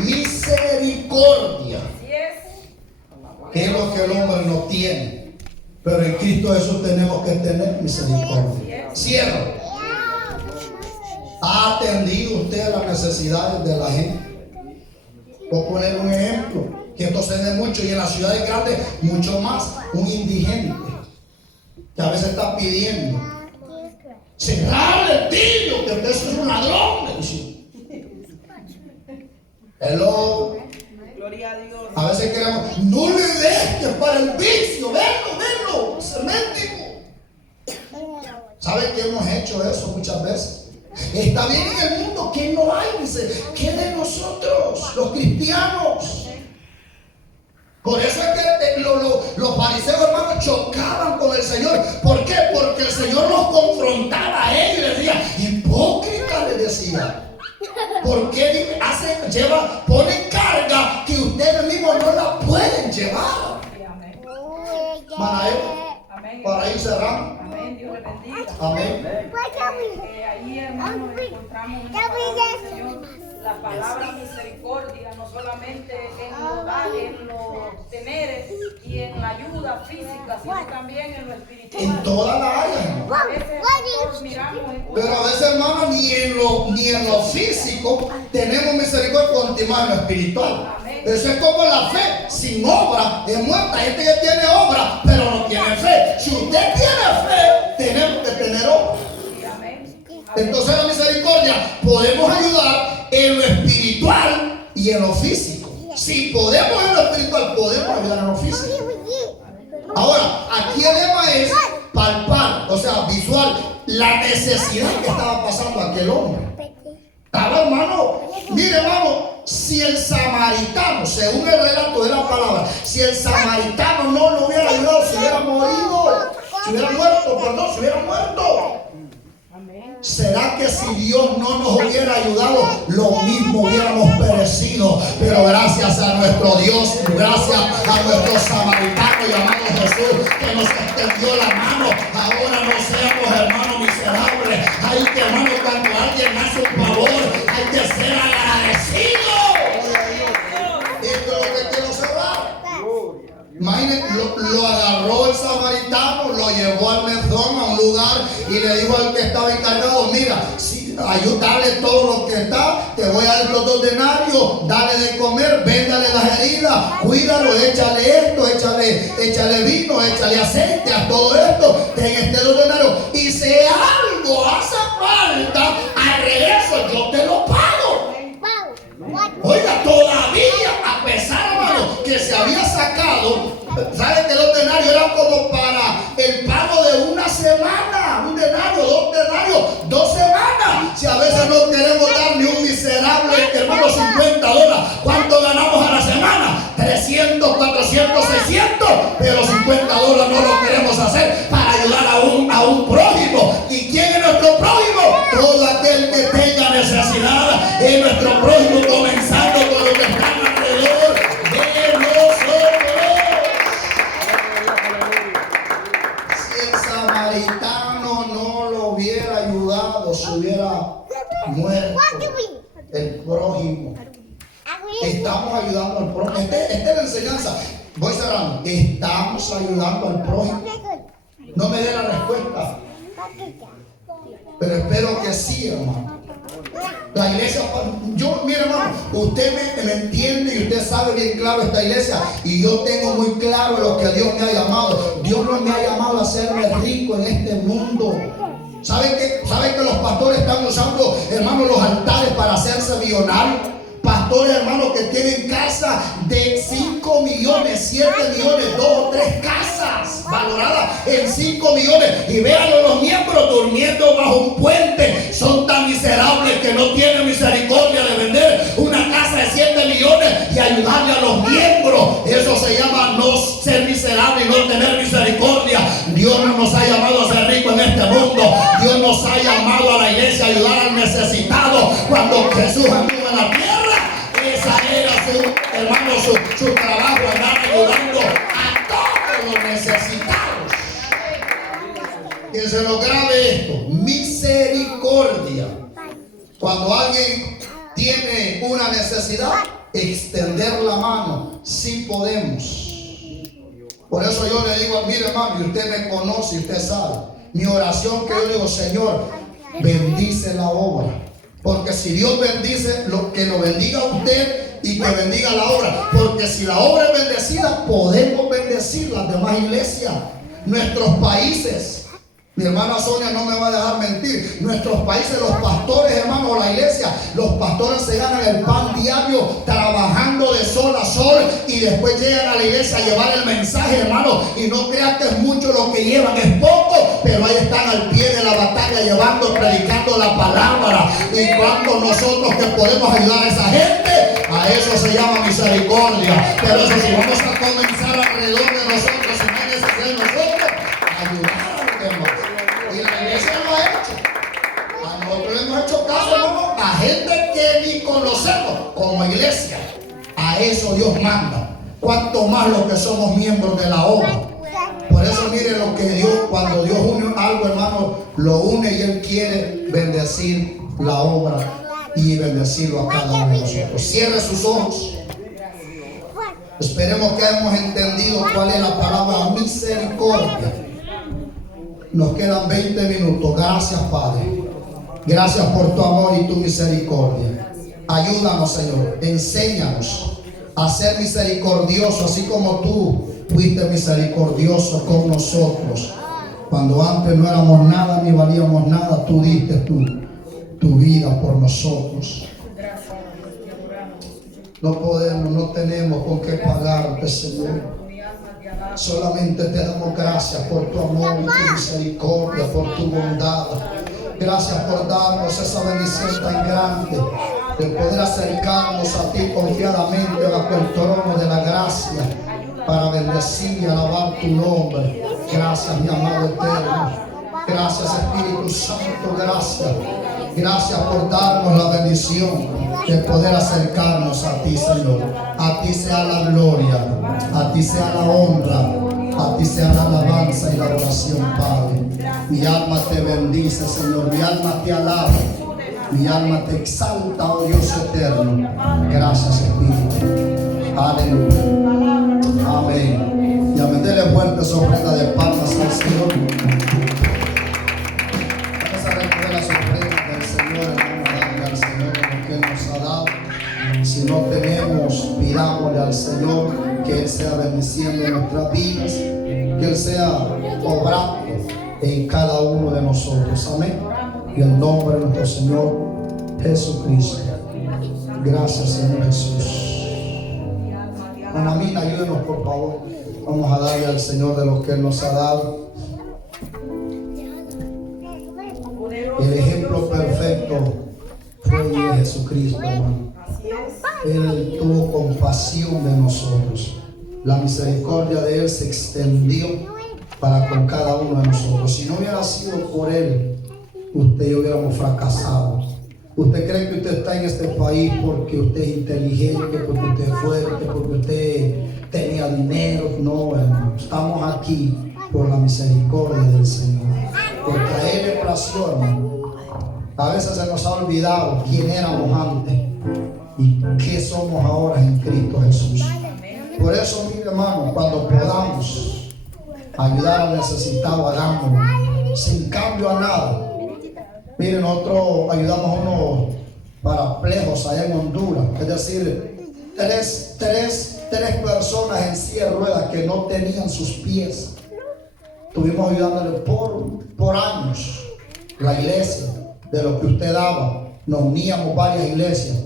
Misericordia es lo que el hombre no tiene, pero en Cristo Jesús tenemos que tener misericordia. Cierro. ¿Ha atendido usted las necesidades de la gente? Voy a poner un ejemplo, que esto se ve mucho y en las ciudades grandes mucho más. Un indigente que a veces está pidiendo: cerrarle el tibio, que usted es un ladrón. Hello. Gloria a Dios. A veces queremos: no le dejes para el vicio, venlo, es mendigo. ¿Sabe que hemos hecho eso muchas veces? Está bien en el mundo que no hay, dice, ¿qué de nosotros, los cristianos? Por eso es que los fariseos, hermanos, chocaban con el Señor. ¿Por qué? Porque el Señor los confrontaba a ellos y les decía: hipócrita, les decía. ¿Por qué ponen carga que ustedes mismos no la pueden llevar? Para ir cerrando. Amén, Dios le bendiga. Amén. Ahí, hermanos, encontramos en la palabra del Señor la palabra misericordia, no solamente en los dar, en los teneres y en la ayuda física, sino también en lo espiritual. En toda la área. A veces nosotros miramos Pero a veces, hermano, ni en lo físico tenemos misericordia, continuar en lo espiritual. Eso es como la fe, sin obra es muerta. Hay gente que tiene obra, pero no tiene fe. Si usted tiene fe, tenemos que tener obra. Entonces la misericordia, podemos ayudar en lo espiritual y en lo físico. Si podemos en lo espiritual, podemos ayudar en lo físico. Ahora, aquí el lema es palpar, o sea, visual, la necesidad que estaba pasando aquel hombre. Estaba, hermano, mire, hermano, si el samaritano, según el relato de la palabra, si el samaritano no lo hubiera ayudado, se hubiera morido, se hubiera muerto. ¿Será que si Dios no nos hubiera ayudado, lo mismo hubiéramos perecido? Pero gracias a nuestro Dios, gracias a nuestro samaritano llamado Jesús, que nos extendió la mano, ahora no seamos, hermanos, miserables. Hay que, hermano, cuando alguien hace un favor, hay que ser agradecido. Esto es lo que quiero cerrar. Imagínense, lo agarró el samaritano, lo llevó al mesón, a un lugar, y le dijo al que estaba encargado: mira, si ayúdale todo lo que está, te voy a dar estos 2 denarios, dale de comer, véndale las heridas, cuídalo, échale esto, échale vino, échale aceite, a todo esto, ten este 2 denarios, y si algo hace falta, al regreso yo te lo pago. Oiga, todavía, a pesar sacado, ¿sabe que los denarios eran como para el pago de una semana? Un denario, 2 denarios, 2 semanas. Si a veces no queremos dar ni un miserable, hermano, $50. ¿Cuánto ganamos a la semana? 300, 400, 600. Pero $50 no lo queremos hacer para ayudar a un prójimo. ¿Y quién es nuestro prójimo? Todo aquel que tenga necesidad es nuestro prójimo, comenzando con los que están alrededor de nosotros. Si el samaritano no lo hubiera ayudado, se hubiera muerto el prójimo. Estamos ayudando al prójimo. Esta es la enseñanza. Voy cerrando. Estamos ayudando al prójimo. No me dé la respuesta, pero espero que sí, hermano. La iglesia, mire, hermano, usted me entiende y usted sabe bien claro esta iglesia, y yo tengo muy claro lo que Dios me ha llamado. Dios no me ha llamado a hacerme rico en este mundo. ¿Saben que los pastores están usando, hermano, los altares para hacerse millonarios? Pastores, hermanos, que tienen casa de 5 millones, 7 millones, 2 o 3 casas valoradas en 5 millones. Y véanlo, los miembros durmiendo bajo un puente. Son tan miserables que no tienen misericordia de vender una casa de 7 millones y ayudarle a los miembros. Eso se llama no ser miserable y no tener misericordia. Dios no nos ha llamado a ser ricos en este mundo. Dios nos ha llamado a la iglesia a ayudar al necesitado. Cuando Jesús anduvo en la tierra, esa era su trabajo, andar ayudando a todos los necesitados. Que se lo grabe esto: misericordia. Cuando alguien tiene una necesidad, extender la mano, si podemos. Por eso yo le digo, mire, hermano, y usted me conoce, y usted sabe, mi oración que yo digo: Señor, bendice la obra. Porque si Dios bendice, que lo bendiga a usted y que bendiga la obra. Porque si la obra es bendecida, podemos bendecir las demás iglesias, nuestros países. Mi hermana Sonia no me va a dejar mentir. Nuestros países, los pastores, hermanos, la iglesia, los pastores se ganan el pan diario trabajando de sol a sol, y después llegan a la iglesia a llevar el mensaje, hermano. Y no crean que es mucho lo que llevan, es poco, pero ahí están al pie de la batalla llevando, predicando la palabra. Y cuando nosotros que podemos ayudar a esa gente, a eso se llama misericordia. Pero eso, si vamos a comenzar alrededor de nosotros, si no es necesario nosotros, ayudar a los demás. Y la iglesia lo ha hecho. A nosotros le hemos hecho caso, hermano, a gente que ni conocemos como iglesia. A eso Dios manda. Cuanto más los que somos miembros de la obra. Por eso mire lo que Dios, cuando Dios une algo, hermano, lo une, y Él quiere bendecir la obra y bendecirlo a cada uno de nosotros. Cierre sus ojos. Esperemos que hayamos entendido cuál es la palabra misericordia. Nos quedan 20 minutos. Gracias, Padre. Gracias por tu amor y tu misericordia. Ayúdanos, Señor. Enséñanos a ser misericordiosos, así como tú fuiste misericordioso con nosotros. Cuando antes no éramos nada ni valíamos nada, tú diste tu vida por nosotros. No podemos, no tenemos con qué pagarte, Señor. Solamente te damos gracias por tu amor y tu misericordia, por tu bondad. Gracias por darnos esa bendición tan grande de poder acercarnos a ti confiadamente bajo el trono de la gracia para bendecir y alabar tu nombre. Gracias, mi amado eterno. Gracias, Espíritu Santo. Gracias. Gracias por darnos la bendición de poder acercarnos a ti, Señor. A ti sea la gloria, a ti sea la honra, a ti sea la alabanza y la oración, Padre. Mi alma te bendice, Señor. Mi alma te alaba. Mi alma te exalta, oh Dios eterno. Gracias, Espíritu. Aleluya. Amén. Y a meterle fuerte ofrenda de palmas al Señor. Vamos a recoger las ofrendas del Señor, hermano, darle al Señor lo que Él nos ha dado. Si no tenemos, pidámosle al Señor que Él sea bendiciendo nuestras vidas, que Él sea obrando en cada uno de nosotros. Amén. Y en nombre de nuestro Señor Jesucristo. Gracias, Señor Jesús. Manamina, ayúdenos por favor. Vamos a darle al Señor de lo que Él nos ha dado. El ejemplo perfecto fue Jesucristo, hermano. Él tuvo compasión de nosotros. La misericordia de Él se extendió para con cada uno de nosotros. Si no hubiera sido por Él, usted y yo hubiéramos fracasado. ¿Usted cree que usted está en este país porque usted es inteligente, porque usted es fuerte, porque usted tenía dinero? No, hermano. Estamos aquí por la misericordia del Señor. Porque a Él le plació, hermano. A veces se nos ha olvidado quién éramos antes y qué somos ahora en Cristo Jesús. Por eso, mi hermano, cuando podamos ayudar al necesitado, hagámoslo, sin cambio a nada. Miren, nosotros ayudamos a unos parapléjicos allá en Honduras, es decir, tres personas en silla de ruedas que no tenían sus pies. Estuvimos ayudándole por años. La iglesia, de lo que usted daba, nos uníamos varias iglesias.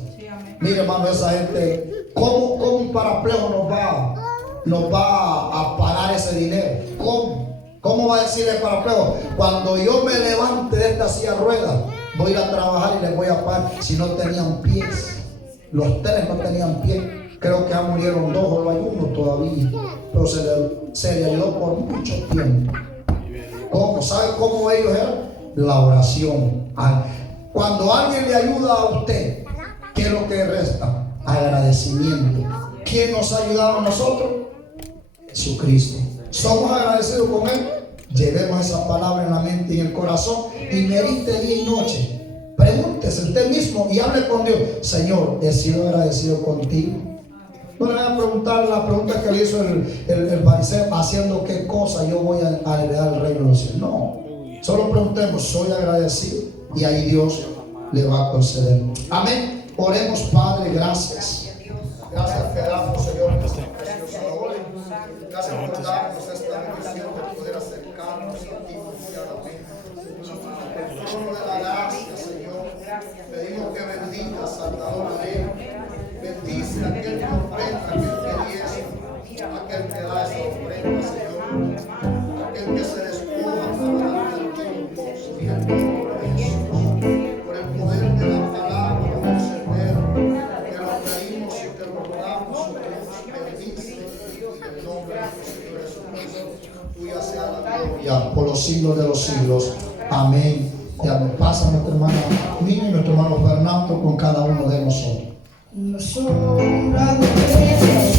Mire, hermano, esa gente, ¿cómo un parapléjico nos va a pagar ese dinero? ¿Cómo va a decir el parapléjico? Cuando yo me levante de esta silla de ruedas, voy a ir a trabajar y les voy a pagar. Si no tenían pies, los tres no tenían pies. Creo que ya murieron dos o no hay uno todavía, pero se le ayudó por mucho tiempo. ¿Cómo? ¿Sabe cómo ellos eran? La oración. Cuando alguien le ayuda a usted, ¿qué es lo que resta? Agradecimiento. ¿Quién nos ha ayudado a nosotros? Jesucristo. ¿Somos agradecidos con Él? Llevemos esa palabra en la mente y en el corazón y medite día y noche. Pregúntese usted mismo y hable con Dios. Señor, he sido agradecido contigo. No le voy a preguntar la pregunta que le hizo el fariseo: ¿haciendo qué cosa yo voy a heredar el reino de los cielos? No, solo preguntemos: ¿soy agradecido? Y ahí Dios le va a conceder. Amén. Oremos. Padre, gracias. Gracias te damos, Señor, por esta preciosa hora. Gracias por darnos esta bendición de poder acercarnos a ti confiadamente. El trono de la gracia, Señor. Pedimos que bendiga, Salvador, a Él. Bendice a aquel que ofrenda, aquel que diezma, aquel que da esa ofrenda, Señor. Aquel que se despoja para dar al tiempo, en el nombre de Jesús. Por el poder de la palabra, Dios eterno, te lo pedimos y te lo rogamos, Dios. Bendice en el nombre de nuestro Señor Jesucristo. Tuya sea la gloria por los siglos de los siglos. Amén. Ya me pasa nuestra hermana Mimi y nuestro hermano Fernando con cada uno de nosotros. No sombra de Dios.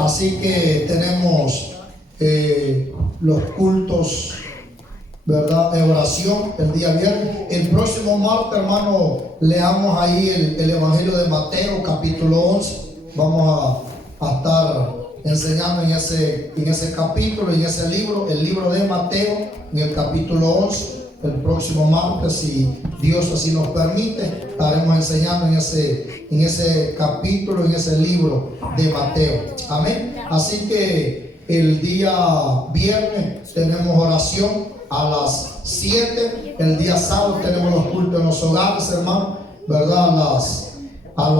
Así que tenemos los cultos ¿verdad? Oración el día viernes. El próximo martes, hermano, leamos ahí el Evangelio de Mateo, capítulo 11. Vamos a estar enseñando en ese capítulo, en ese libro, el libro de Mateo, en el capítulo 11. El próximo martes, si Dios así nos permite, estaremos enseñando en ese capítulo, en ese libro de Mateo. Amén. Así que el día viernes tenemos oración a las 7. El día sábado tenemos los cultos en los hogares, hermano, ¿verdad? A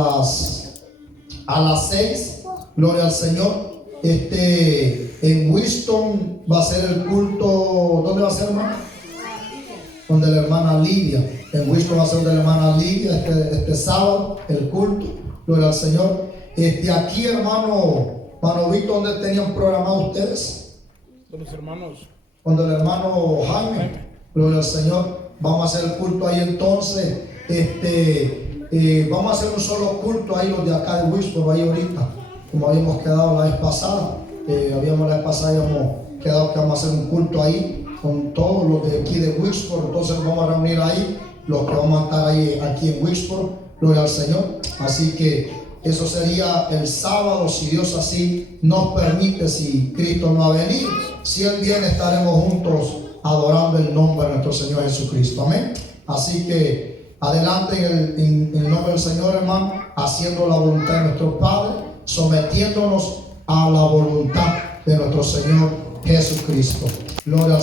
las 6. Gloria al Señor. En Winston va a ser el culto. ¿Dónde va a ser, hermano? Donde la hermana Lidia. En Winston va a ser donde la hermana Lidia este sábado, el culto. Gloria al Señor. Aquí, hermano Víctor, ¿dónde tenían programado ustedes? De los hermanos. Donde el hermano Jaime. Gloria al Señor. Vamos a hacer el culto ahí entonces. Vamos a hacer un solo culto ahí, los de acá de Winston, ahí ahorita. Como habíamos quedado la vez pasada. Habíamos quedado que vamos a hacer un culto ahí con todos los de aquí de Winston. Entonces nos vamos a reunir ahí, los que vamos a estar ahí aquí en Winston. Gloria al Señor. Así que eso sería el sábado, si Dios así nos permite, si Cristo no ha venido. Si Él viene, estaremos juntos adorando el nombre de nuestro Señor Jesucristo. Amén. Así que adelante en el nombre del Señor, hermano, haciendo la voluntad de nuestro Padre, sometiéndonos a la voluntad de nuestro Señor Jesucristo. Gloria al Señor.